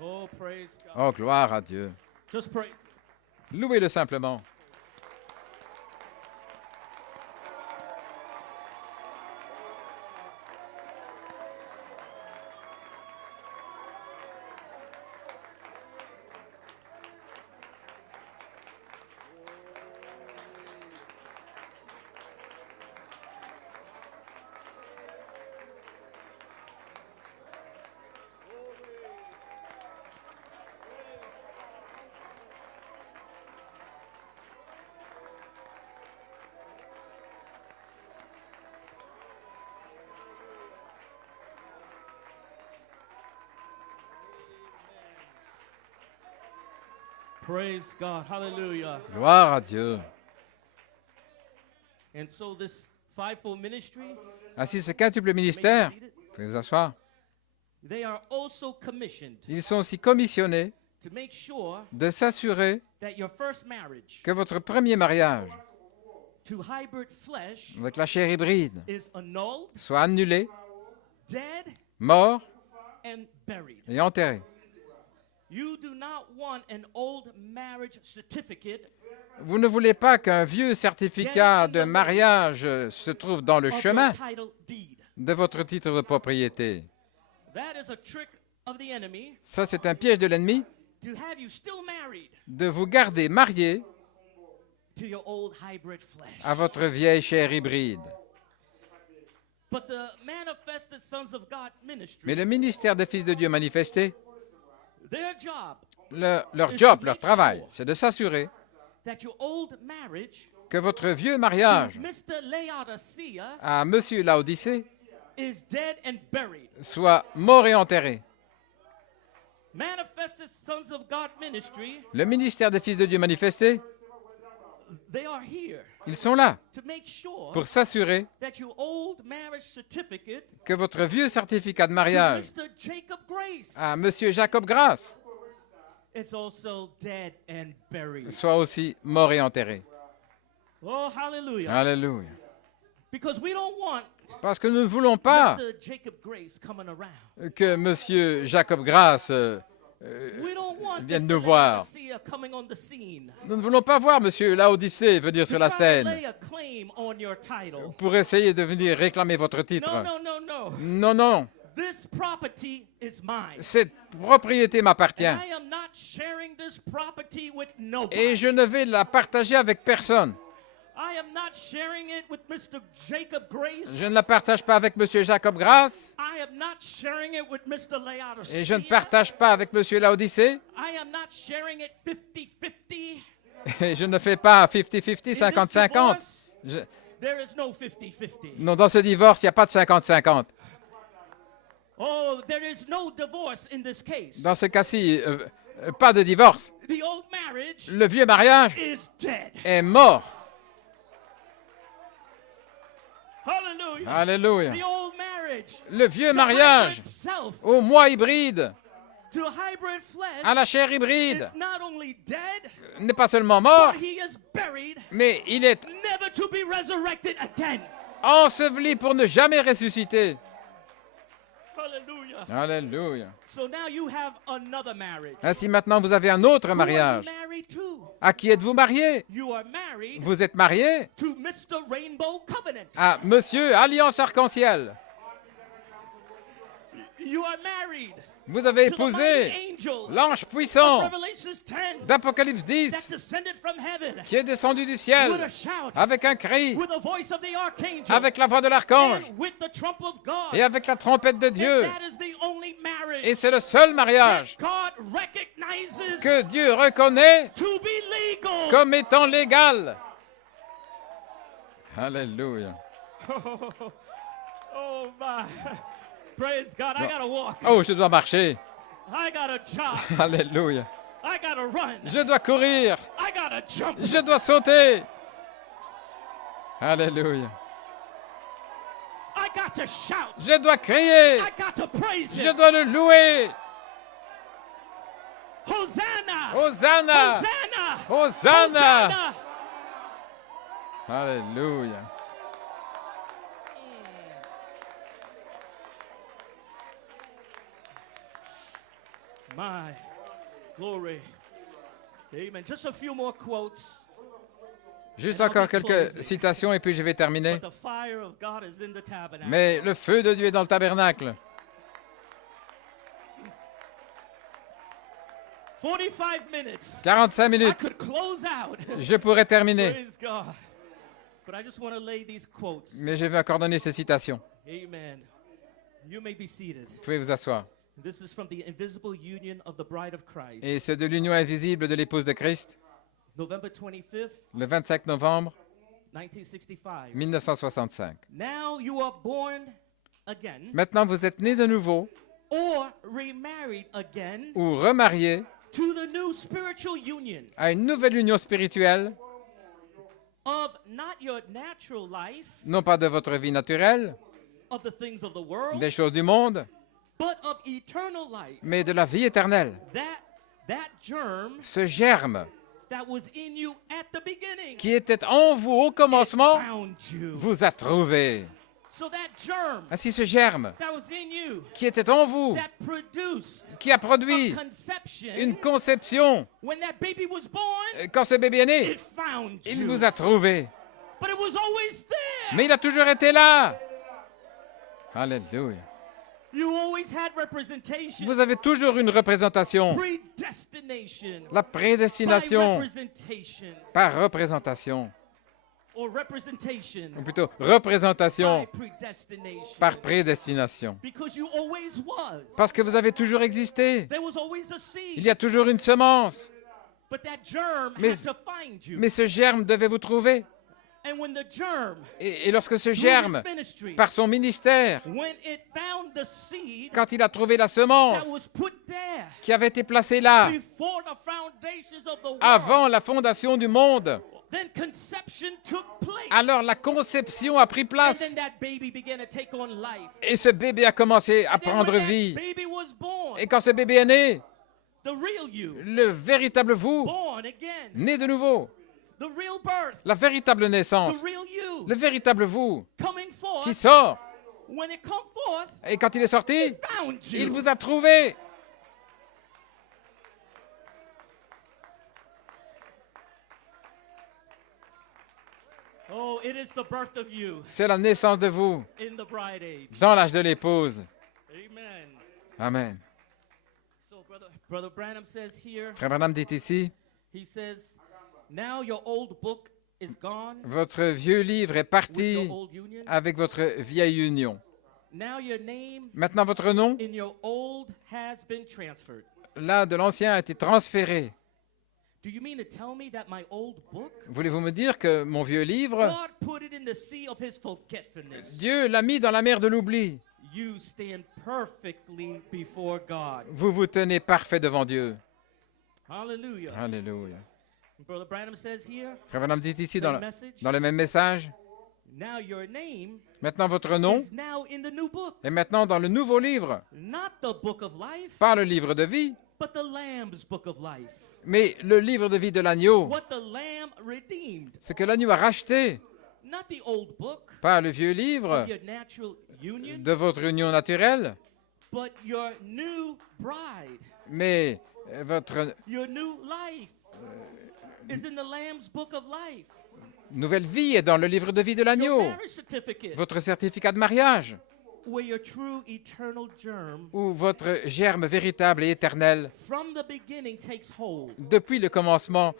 Oh, praise God. Oh, gloire à Dieu. Just pray. Louez-le simplement. Praise God. Hallelujah. Gloire à Dieu. And so this fivefold ministry, Ainsi, ce quintuple may be ministère, seated, vous pouvez vous asseoir, they are also commissioned ils sont aussi commissionnés to make sure de s'assurer that your first marriage que votre premier mariage to hybrid flesh avec la chair hybride is annulled, soit annulé, dead, mort and buried. et enterré. You do not want an old marriage certificate Vous ne voulez pas qu'un vieux certificat de mariage se trouve dans le of chemin your title deed. de votre titre de propriété. That is a trick of the enemy Ça, c'est un piège de l'ennemi to have you still married de vous garder marié to your old hybrid flesh. à votre vieille chair hybride. But the manifested sons of God ministry, Mais le ministère des Fils de Dieu manifesté, their job leur job, leur travail, c'est de s'assurer that your old marriage que votre vieux to mariage Mr. Laodicea à Monsieur Laodicée is dead and buried. soit mort et enterré. Manifested sons of God ministry, Le ministère des Fils de Dieu manifesté, they are here ils sont là to make sure pour s'assurer that your old marriage certificate que votre vieux certificat de to mariage Mr. Jacob Grace à Monsieur Jacob Grace is also dead and buried. soit aussi mort et enterré. Oh, hallelujah. Alléluia. Because we don't want Parce que nous ne voulons pas Mr. Jacob Grace coming around. que Monsieur Jacob Grace We don't want vienne Mr. nous voir. Laodicea coming on the scene. Nous ne voulons pas voir Monsieur Laodicée venir sur la To scène lay a claim on your title. pour essayer de venir réclamer votre titre. No, no, no, no. Non, non, This property is mine. cette propriété m'appartient And I am not sharing this property with nobody. et je ne vais la partager avec personne. I am not sharing it with Mr. Jacob Grace. Je ne la partage pas avec Monsieur Jacob Grace I am not sharing it with Mr. Laodicea. et je ne partage pas avec Monsieur Laodicée I am not sharing it 50-50. et je ne fais pas 50-50, In this 50-50. divorce, Je- there is no 50-50. Non, dans ce divorce, il n'y a pas de 50-50. Oh, there is no divorce in this case. Dans ce cas-ci, pas de divorce. The old marriage Le vieux mariage is dead. est mort. Hallelujah. Alléluia. The old marriage. Le vieux To mariage hybrid self, au moi hybride, to hybrid flesh, à la chair hybride, is not only dead, n'est pas seulement mort, but he is buried, mais il est never to be resurrected again. enseveli pour ne jamais ressusciter. Hallelujah. Alléluia. So now you have another marriage. Ainsi maintenant vous avez un autre Who are mariage. you married to? À qui êtes-vous marié? You are married Vous êtes marié to Mr. Rainbow Covenant. à Monsieur Alliance Arc-en-Ciel. You are married Vous avez to the mighty épousé angel l'ange of puissant Revelations 10 d'Apocalypse that 10 descended from heaven qui est descendu du with ciel a shout, avec un cri, with the voice of the archangel, avec la voix de l'archange and with the trump of God. et avec la trompette de And Dieu. that is the only marriage Et c'est le seul mariage that God recognizes que Dieu reconnaît to be legal. comme étant légal. Alléluia. Oh my. Praise God. I gotta walk. Oh, je dois marcher. I gotta jog. Alléluia. I gotta run. Je dois courir. I gotta jump. Je dois sauter. Alléluia. I got to shout. Je dois crier. I got to praise Je him. dois le louer. Hosanna. Hosanna. Hosanna. Hosanna. Hosanna. Alléluia. My glory. Amen. Just a few more quotes. Juste encore quelques citations et puis je vais terminer. But the fire of God is in the tabernacle. Mais le feu de Dieu est dans le tabernacle. 45 minutes. 45 I minutes. could close out. Je pourrais terminer. Praise God. But I just want to lay these quotes. Mais je vais encore donner ces citations. Amen. You may be seated. Vous pouvez vous asseoir. This is from the invisible union of the bride of Christ. Et c'est de l'union invisible de l'épouse de Christ, November 25th, le 25 novembre 1965. 1965. Now you are born again Maintenant, vous êtes nés de nouveau or remarried again ou remariés to the new spiritual union à une nouvelle union spirituelle, of not your natural life, non pas de votre vie naturelle, of the things of the world, des choses du monde, but of eternal life. mais de la vie éternelle. That germ Ce germe that was in you at the beginning qui était en vous au commencement found you. vous a trouvé. So that germ Ainsi, ce germe that was in you qui était en vous, that produced qui a a produit conception une conception, when that baby was born, quand ce bébé est né, it found il you. vous a trouvé. But it was always there. Mais il a toujours été là. Alléluia. You always had representation. Vous avez toujours une représentation. Predestination. La By prédestination representation. par représentation. Or representation. Ou plutôt, représentation By predestination. par prédestination. Because you always was. Parce que vous avez toujours existé. There was always a seed. Il y a toujours une semence. But that germ Mais- had to find you. Mais ce germe devait vous trouver. And when the germ, Et lorsque ce through germe, his ministry, par son ministère, when it found the seed quand il a trouvé la semence that was put there qui avait été placée là, before the foundations of the world, avant la fondation du monde, then conception took place. alors la conception a pris And place. then that baby began to take on life. Et ce bébé a commencé à And then prendre when that vie. baby was born, Et quand ce bébé est né, the real you, le véritable vous, born again, né de nouveau, the real birth, la véritable the naissance, real you, le véritable vous coming forth, qui sort. when it come forth, Et quand il est sorti, found you. il vous a trouvé. Oh, it is the birth of you C'est la naissance de vous in the bride age. dans l'âge de l'épouse. Amen. Amen. So Brother Branham says here, Frère Branham dit ici, he says, now your old book is gone votre vieux livre est with parti your old union. avec votre vieille union. Now your name Maintenant, votre nom, in your old has been transferred. là, de l'ancien, a été transféré. Do you mean to tell me that my old book, Voulez-vous me dire que mon vieux livre, God put it in the sea of his forgetfulness? Dieu l'a mis dans la mer de l'oubli? You stand perfectly before God. Vous vous tenez parfait devant Dieu. Hallelujah. Alléluia. Brother Branham says here, Frère Branham dit ici dans same le, message, dans le même message, Now your name Maintenant, votre nom is now in the new book. est maintenant dans le nouveau livre. Not the book of life, Pas le livre de vie, but the Lamb's book of life. mais le livre de vie de l'agneau. What the Lamb redeemed. Ce que l'agneau a racheté. Not the old book Pas le vieux livre of your natural union, de votre union naturelle, but your new bride. mais votre Your new life is in the Lamb's book of life. nouvelle vie est dans le livre de vie de Your l'agneau. marriage certificate, Votre certificat de mariage, where your true eternal germ où votre germe véritable et éternel, from the beginning takes hold. depuis le commencement,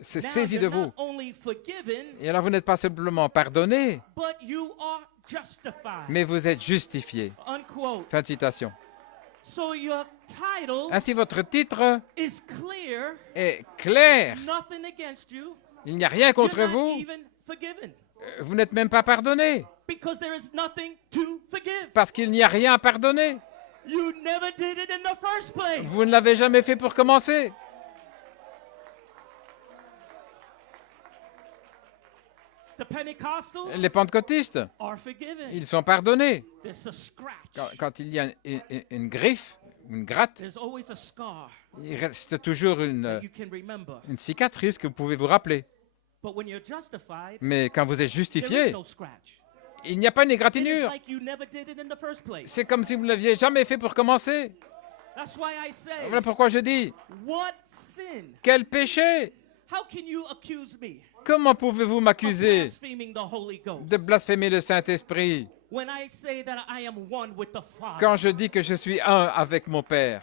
se Now saisit de you're vous. not only forgiven, Et alors vous n'êtes pas simplement pardonné, but you are justified. mais vous êtes justifié. Unquote. Fin de citation. So your title Ainsi, votre titre is clear, est clair. nothing against you. Il n'y a rien You're contre not vous. even forgiven Vous n'êtes même pas pardonné, because there is nothing to forgive. parce qu'il n'y a rien à pardonner. You never did it in the first place. Vous ne l'avez jamais fait pour commencer. The Pentecostals Les pentecôtistes, are forgiven. ils sont pardonnés. There's a scratch. Quand il y a une griffe, une gratte, There's always a scar il reste toujours that you can remember. une cicatrice que vous pouvez vous rappeler. But when you're justified, Mais quand vous êtes there is justifié, no scratch. il n'y a pas une It is égratignure. like you never did it in the first place. C'est comme si vous ne l'aviez jamais fait pour commencer. That's why I say, Voilà pourquoi je dis, what sin? quel péché! How can you accuse me Comment pouvez-vous of m'accuser blaspheming the Holy Ghost de blasphémer le Saint-Esprit when I say that I am one with the Father? quand je dis que je suis un avec mon Père?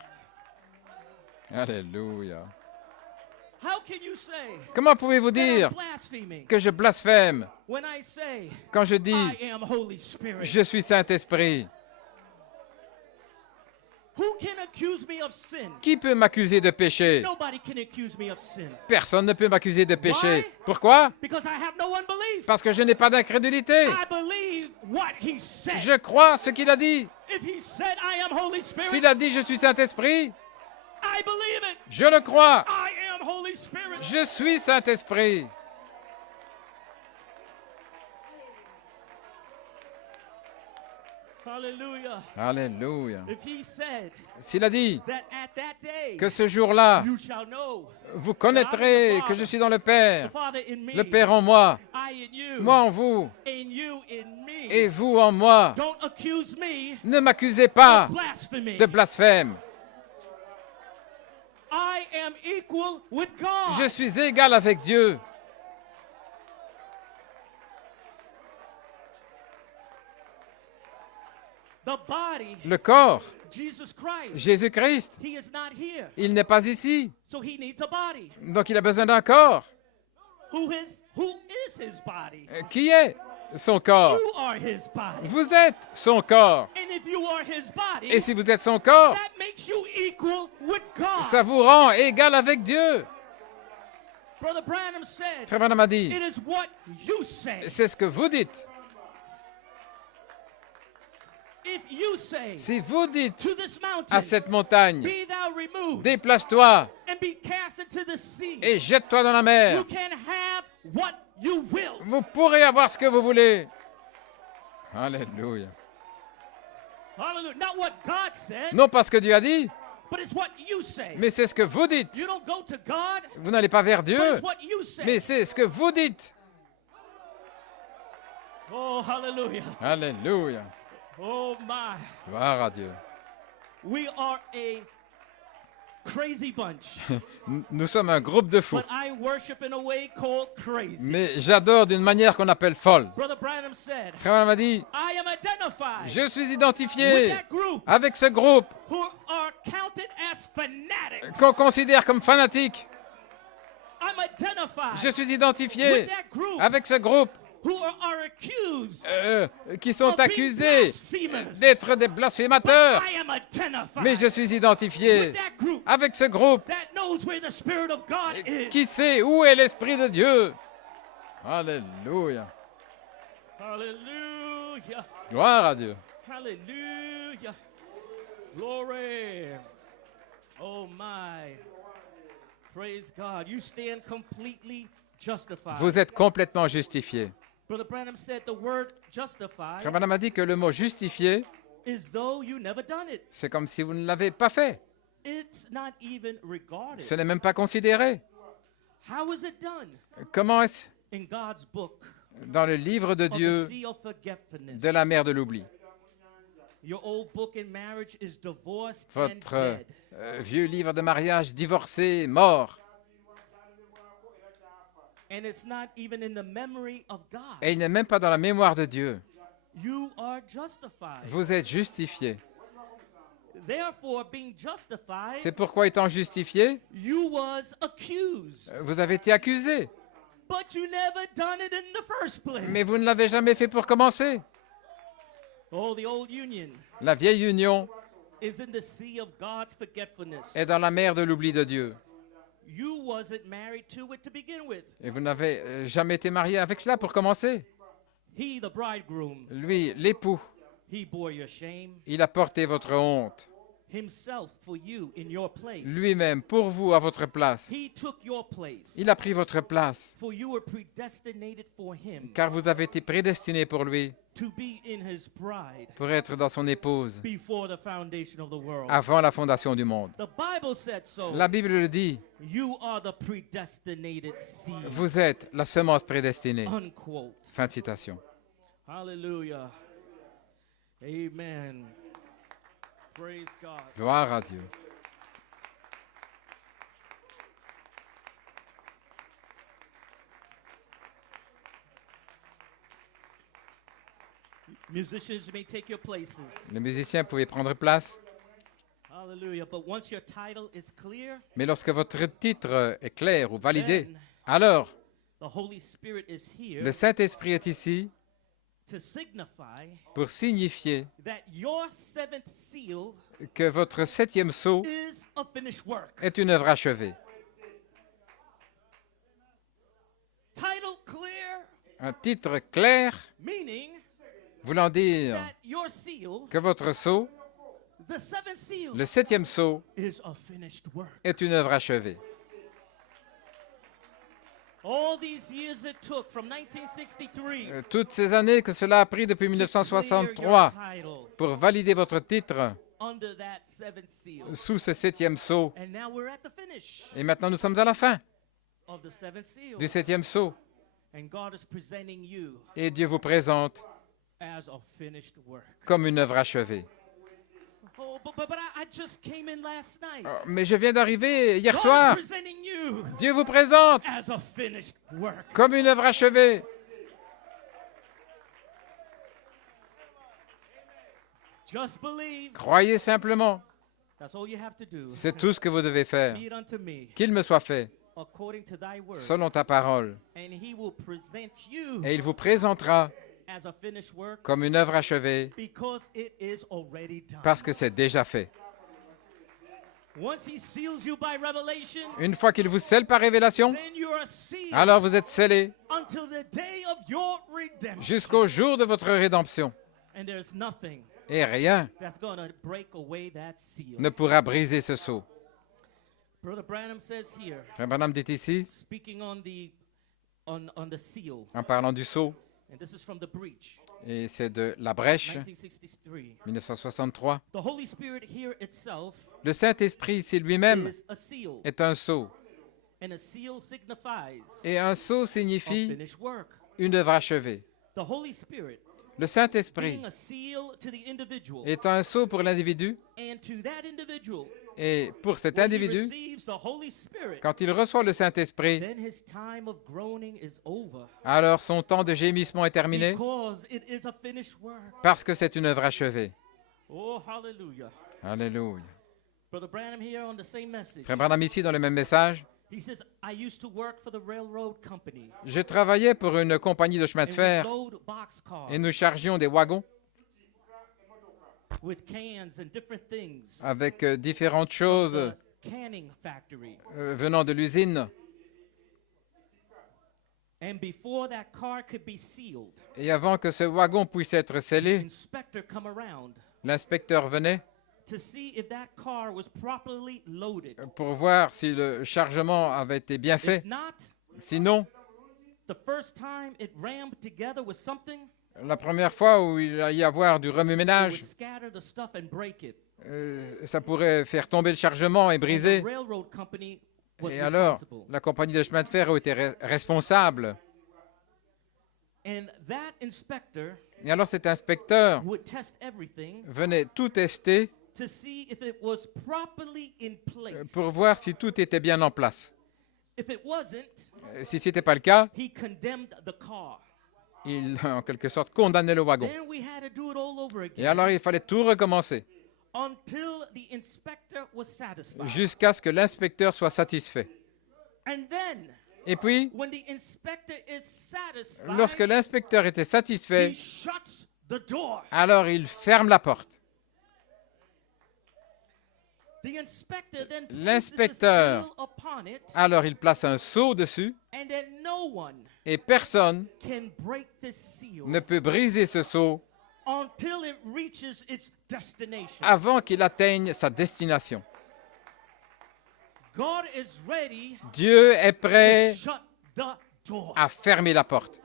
Alléluia. How can you say Comment pouvez-vous that I'm dire blaspheming que je blasphème when I say quand je dis I am Holy Spirit? je suis Saint-Esprit? Who can accuse me of sin? Qui peut m'accuser de péché? Nobody can accuse me of sin Personne ne peut m'accuser de péché. Why? Pourquoi? because I have no unbelief. Parce que je n'ai pas d'incrédulité. I believe what he said. Je crois ce qu'il a dit. If he said I am Holy Spirit, S'il a dit je suis Saint-Esprit, I believe it. je le crois. I am Holy Spirit. Je suis Saint-Esprit. Hallelujah. Alléluia. If he said S'il a dit that at that day que ce jour-là, you shall know vous connaîtrez que je suis dans le Père, the Father in me, le Père en moi, I in you, moi en vous, and you in me. et vous en moi, Don't accuse me ne m'accusez pas of blasphemy. de blasphème. I am equal with God. Je suis égal avec Dieu. The body, Le corps, Jesus Christ, Jésus-Christ, he is not here. il n'est pas ici. So he needs a body. Donc il a besoin d'un corps. Who is his body? Qui est son corps? You are his body. Vous êtes son corps. And if you are his body, Et si vous êtes son corps, that makes you equal with God. ça vous rend égal avec Dieu. Brother Branham said, Frère Branham a dit, it is what you say. c'est ce que vous dites. If you say Si vous dites to this mountain, à cette montagne, be thou removed déplace-toi and be cast into the sea, et jette-toi dans la you mer, can have what you will. vous pourrez avoir ce que vous voulez. Alléluia. Hallelujah. Not what God said, Non pas ce que Dieu a dit, but it's what you say. mais c'est ce que vous dites. You don't go to God, Vous n'allez pas vers but Dieu, it's what you say. mais c'est ce que vous dites. Oh, hallelujah. Alléluia. Oh, my. Gloire à Dieu. We are a crazy bunch, Nous sommes un groupe de fous, but I worship in a way called crazy. mais j'adore d'une manière qu'on appelle folle. Brother Branham said, Frère Branham a dit, I am identified je suis with identifié that group avec ce groupe who are counted as fanatics. qu'on considère comme fanatique. I'm identified Je suis identifié with that group avec ce groupe who are accused qui sont of being accusés blasphemers. d'être des blasphémateurs. I am identified Mais je suis identifié with that group avec ce groupe that knows where the Spirit of God is. qui sait où est l'Esprit de Dieu. Alléluia. Hallelujah. Gloire à Dieu. Hallelujah. Glory. Oh my. Praise God. You stand completely justified. Vous êtes complètement justifié. Brother Branham said the word justify Frère Branham a dit que le mot justifié, is though you never done it. c'est comme si vous ne l'avez pas fait. It's not even regarded. Ce n'est même pas considéré. How is it done? Comment est-ce In God's book dans le livre de of the Dieu sea of forgetfulness. de la mer de l'oubli? Your old book in marriage is divorced and Votre dead. vieux livre de mariage divorcé, mort, And it's not even in the memory of God. et il n'est même pas dans la mémoire de Dieu. You are justified. Vous êtes justifié. Therefore, being justified, C'est pourquoi, étant justifié, you was accused. vous avez été accusé. But you never done it in the first place. Mais vous ne l'avez jamais fait pour commencer. Oh, the old union La vieille union is in the sea of God's forgetfulness. est dans la mer de l'oubli de Dieu. You wasn't married to it to begin with. Et vous n'avez jamais été marié avec cela pour commencer. He, the bridegroom, Lui, l'époux, he bore your shame il a porté votre honte. himself for you in your place. Lui-même, pour vous, à votre place. He took your place. Il a pris votre place, For you were predestinated for him car vous avez été prédestinés pour lui, to be in his bride pour être dans son épouse, before the foundation of the world. avant la fondation du monde. The Bible said so. La Bible le dit, You are the predestinated seed. vous êtes la semence prédestinée. Unquote. Fin de citation. Hallelujah. Amen. Praise God. Gloire à Dieu. Musicians, you may take your places. Les musiciens pouvaient prendre place, Hallelujah. But once your title is clear, mais lorsque votre titre est clair ou validé, then alors the Holy Spirit is here le Saint-Esprit est ici to signify pour signifier that your seventh seal que votre septième sceau is a finished work. est une œuvre achevée. Title clear, Un titre clair meaning voulant dire that your seal, que votre sceau, the seventh seal, le septième sceau, is a finished work. est une œuvre achevée. All these years it took from 1963 Toutes ces années que cela a pris depuis to clear 1963 your title pour valider votre titre under that seventh seal. sous ce septième sceau. And now we're at the finish Et maintenant, nous sommes à la fin of the seventh seal. du septième sceau. And God is presenting you Et Dieu vous présente as a finished work. comme une œuvre achevée. Oh, but I just came in last night. Oh, mais je viens d'arriver hier God soir. is presenting you Dieu vous présente as a finished work. comme une œuvre achevée. Just believe. Croyez simplement. That's all you have to do. C'est tout ce que vous devez faire. Be it unto me Qu'il me soit fait according to thy word. selon ta parole. And he will present you Et il vous présentera as a finished work comme une œuvre achevée because it is already done. parce que c'est déjà fait. Once he seals you by revelation, Une fois qu'il vous scelle par révélation, then you are sealed alors vous êtes scellés until the day of your redemption. jusqu'au jour de votre rédemption. And there's nothing Et rien that's going to break away that seal. ne pourra briser ce sceau. Brother Branham says here, Frère Branham dit ici, speaking on the seal, en parlant du sceau, and this is from the breach, et c'est de la brèche, 1963. 1963, The Holy Spirit here itself le Saint-Esprit ici lui-même is a seal, est un sceau. and a seal signifies Et un sceau a signifie finished work. une œuvre achevée. The Holy Spirit Le Saint-Esprit being a seal to the individual, est un sceau pour l'individu, and to that individual, et pour cet when he individu, receives the Holy Spirit, quand il reçoit le Saint-Esprit, then his time of groaning is over, alors son temps de gémissement est terminé because it is a finished work. parce que c'est une œuvre achevée. Oh, hallelujah. Alléluia. Brother Branham here on the same message. Frère Branham ici dans le même message, He says, I used to work for the railroad company. je travaillais pour une compagnie de chemin de And we fer load boxcars et nous chargions des wagons with cans and different things. avec différentes choses The canning factory. venant de l'usine. And before that car could be sealed, Et avant que ce wagon puisse être scellé, inspector come around l'inspecteur venait to see if that car was properly loaded. pour voir si le chargement avait été bien fait. If not, Sinon, the first time it rammed together with something, La première fois où il va y avoir du it would remue-ménage, scatter the stuff and break it. ça pourrait faire tomber le chargement et And the briser. railroad company was Et alors, responsible. la compagnie de chemin de fer a été responsable. And that inspector Et alors, cet inspecteur would test everything venait tout tester to see if it was properly in place. pour voir si tout était bien en place. If it wasn't, Si ce n'était pas le cas, he condemned the car. il, en quelque sorte, condamnait le wagon. Then we had to do it all over Et again alors, il fallait tout recommencer until the inspector was satisfied. jusqu'à ce que l'inspecteur soit satisfait. And then, Et puis, when the inspector is satisfied, lorsque l'inspecteur était he satisfait, shuts the door. alors il ferme la porte. The inspector then places the L'inspecteur, seal upon it, alors il place un sceau dessus and then no one et personne can break this seal ne peut briser ce sceau until it reaches its destination. avant qu'il atteigne sa destination. God is ready Dieu est to prêt shut the door. à fermer la porte.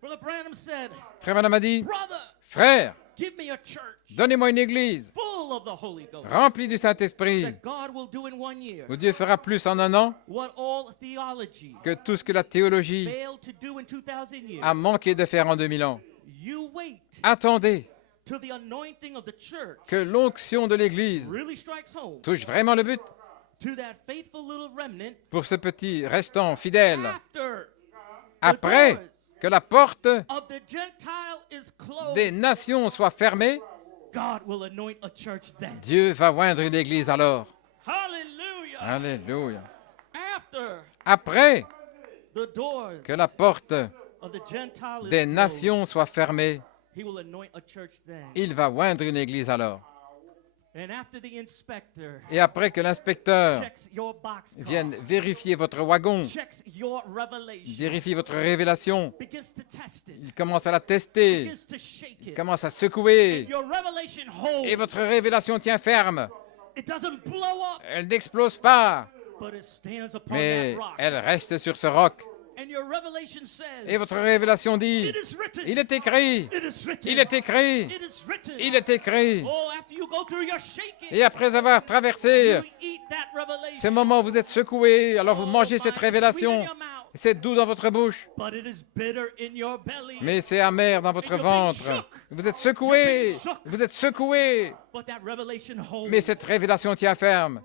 Brother Branham said, Frère Branham a dit, brother, frère, give me a church donnez-moi une église full of the Holy Ghost remplie du Saint-Esprit that God will do in 1 year où Dieu fera plus en un an what all theology que tout ce que la théologie failed to do in 2000 years. a manqué de faire en 2000 ans. You wait Attendez till the anointing of the church que l'onction de l'église really strikes home touche vraiment le but to that faithful little remnant pour ce petit restant fidèle. after Après que la porte of the Gentile is closed. des nations soit fermée, God will anoint a church then. Dieu va oindre une église alors. Hallelujah. Alléluia. After Après the doors que la porte of the Gentile is des closed, nations soit fermée, he will anoint a church then. il va oindre une église alors. And after the inspector Et après que l'inspecteur checks your box vienne vérifier votre wagon, checks your revelation, vérifie votre révélation, begins to test it, il commence à la tester, begins to shake il it, commence à secouer, your revelation holds. et votre révélation tient ferme. It doesn't blow up, Elle n'explose pas, but it stands upon mais that rock. elle reste sur ce roc. And your revelation says, Et votre révélation dit, it is written, il est écrit, it is written, il est écrit, it is written. il est écrit. Oh, after you go through your shaking, Et après avoir traversé you eat that revelation. ces moments où vous êtes secoués, alors vous mangez cette Sweet in révélation. your mouth, C'est doux dans votre bouche, but it is bitter in your belly. mais c'est amer dans votre ventre. Vous êtes secoués, vous êtes secoués, But that revelation holds. mais cette révélation tient ferme.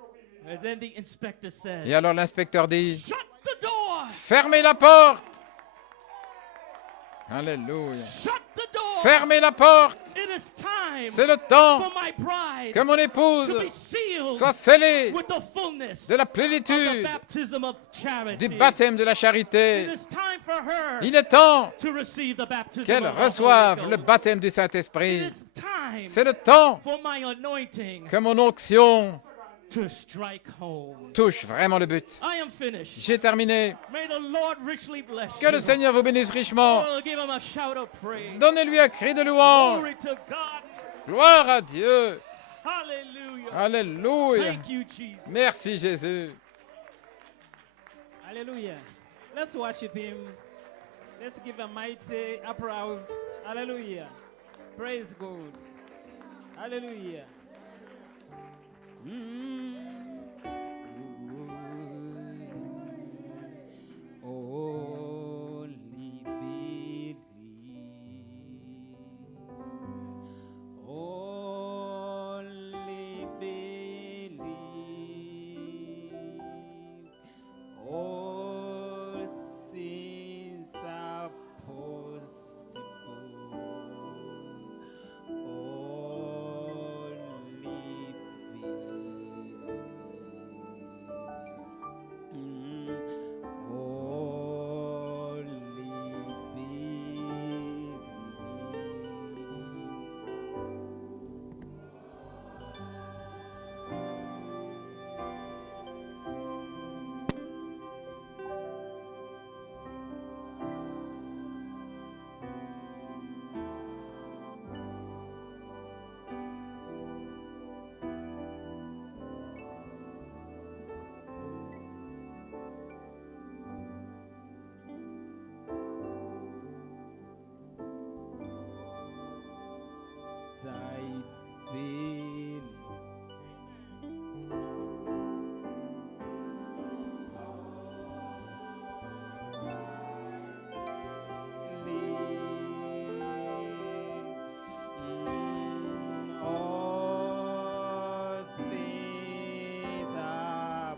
And then the inspector says, Et alors l'inspecteur dit, shut the door. fermez la porte. Alléluia. Shut the door. Fermez la porte. It is time C'est le temps for my bride que mon to épouse be sealed soit scellée with the fullness de la of the plénitude baptism of charity. du baptême de la It charité. is time for her Il est temps to receive the baptism qu'elle of the Holy reçoive le Ghost. baptême du It Saint-Esprit. is time C'est le temps for my anointing que mon onction to strike home. touche vraiment le but. I am finished. J'ai terminé. May the Lord richly bless Que le you. Seigneur vous bénisse richement. Oh, give him a shout of praise. Donnez-lui un cri de louange. Glory to God. Gloire à Dieu. Hallelujah. Alléluia. Thank you, Jesus. Merci Jésus. Hallelujah. Let's worship him. Let's give a mighty applause. Hallelujah. Praise God. Hallelujah. Only believe. Only believe. All things are possible. Only believe. thy will. All things are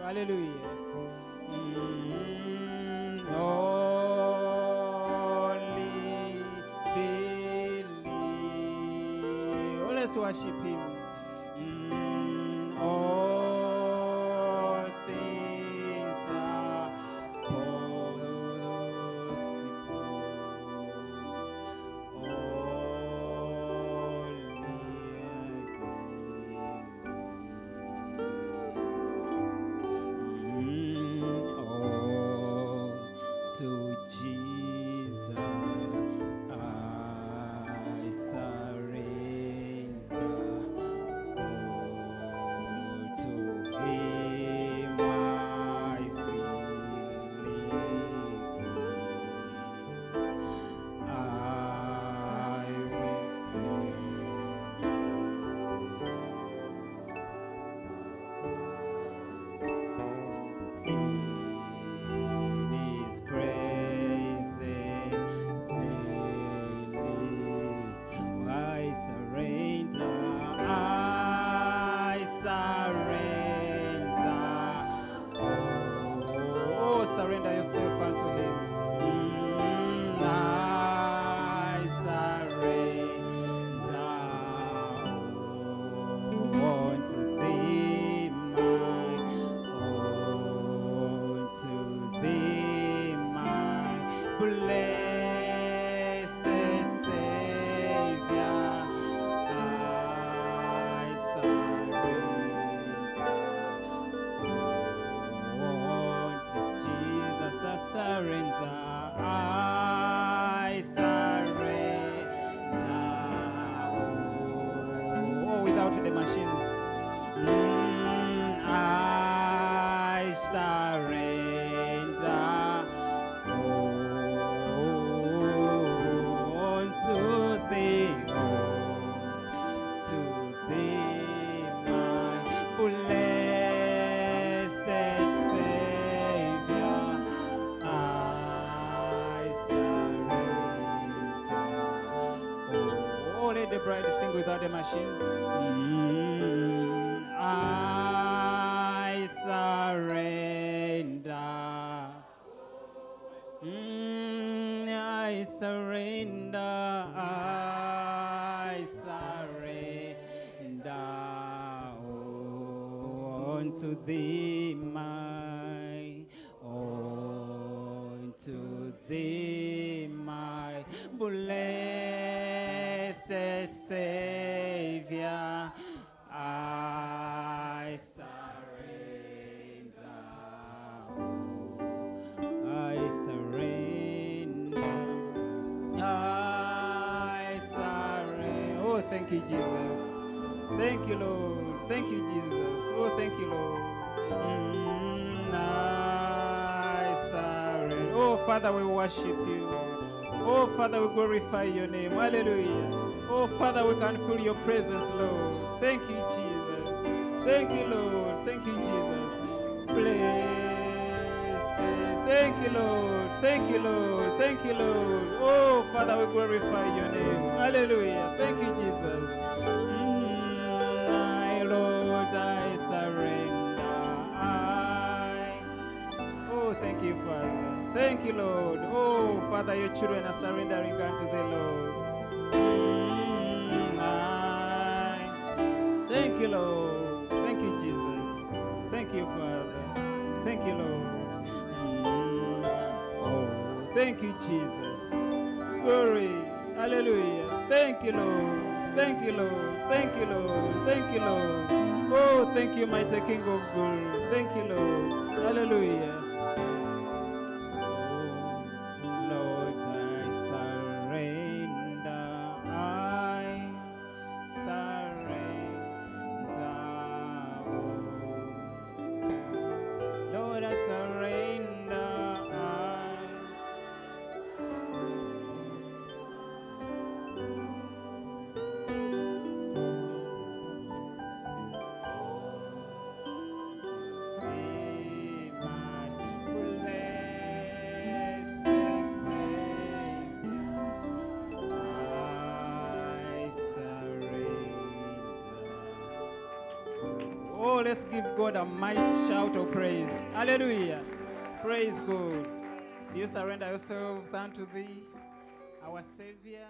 Hallelujah. Only believe. Oh, let's worship Him. All things are to Jesus I surrender. All to Him I freely give. I in His presence daily I surrender. I surrender. Oh, surrender yourself unto Him. I surrender unto Thee, my unto Thee, my blessed Savior. I surrender unto Jesus. I surrender. I surrender. Oh, without the machines. I surrender unto Thee, to Thee, my blessed Savior. I surrender. Oh, let the bride sing without the machines. I surrender. I surrender. I surrender unto Thee, my unto Thee, my blessed Savior. I surrender. I surrender. I surrender. Oh, thank you, Jesus. Thank you, Lord. Thank you, Jesus. Oh, thank you, Lord. I surrender. Oh, Father, we worship you. Oh, Father, we glorify your name. Hallelujah. Oh, Father, we can feel your presence, Lord. Thank you, Jesus. Thank you, Lord. Thank you, Jesus. Blessed. Thank you, Lord. Thank you, Lord. Thank you, Lord. Oh, Father, we glorify your name. Hallelujah. Thank you, Jesus. My Lord, I surrender. Oh, thank you, Father. Thank you, Lord. Oh, Father, your children are surrendering unto the Lord. Thank you, Lord. Thank you, Jesus. Thank you, Father. Thank you, Lord. Oh, thank you, Jesus. Glory. Hallelujah. Thank you, Lord. Thank you, Lord. Thank you, Lord. Thank you, Lord. Oh, thank you, mighty King of glory. Thank you, Lord. Hallelujah. Oh, Lord. Oh, let's give God a mighty shout of praise. Hallelujah. Praise God. Do you surrender yourselves unto thee, our Savior?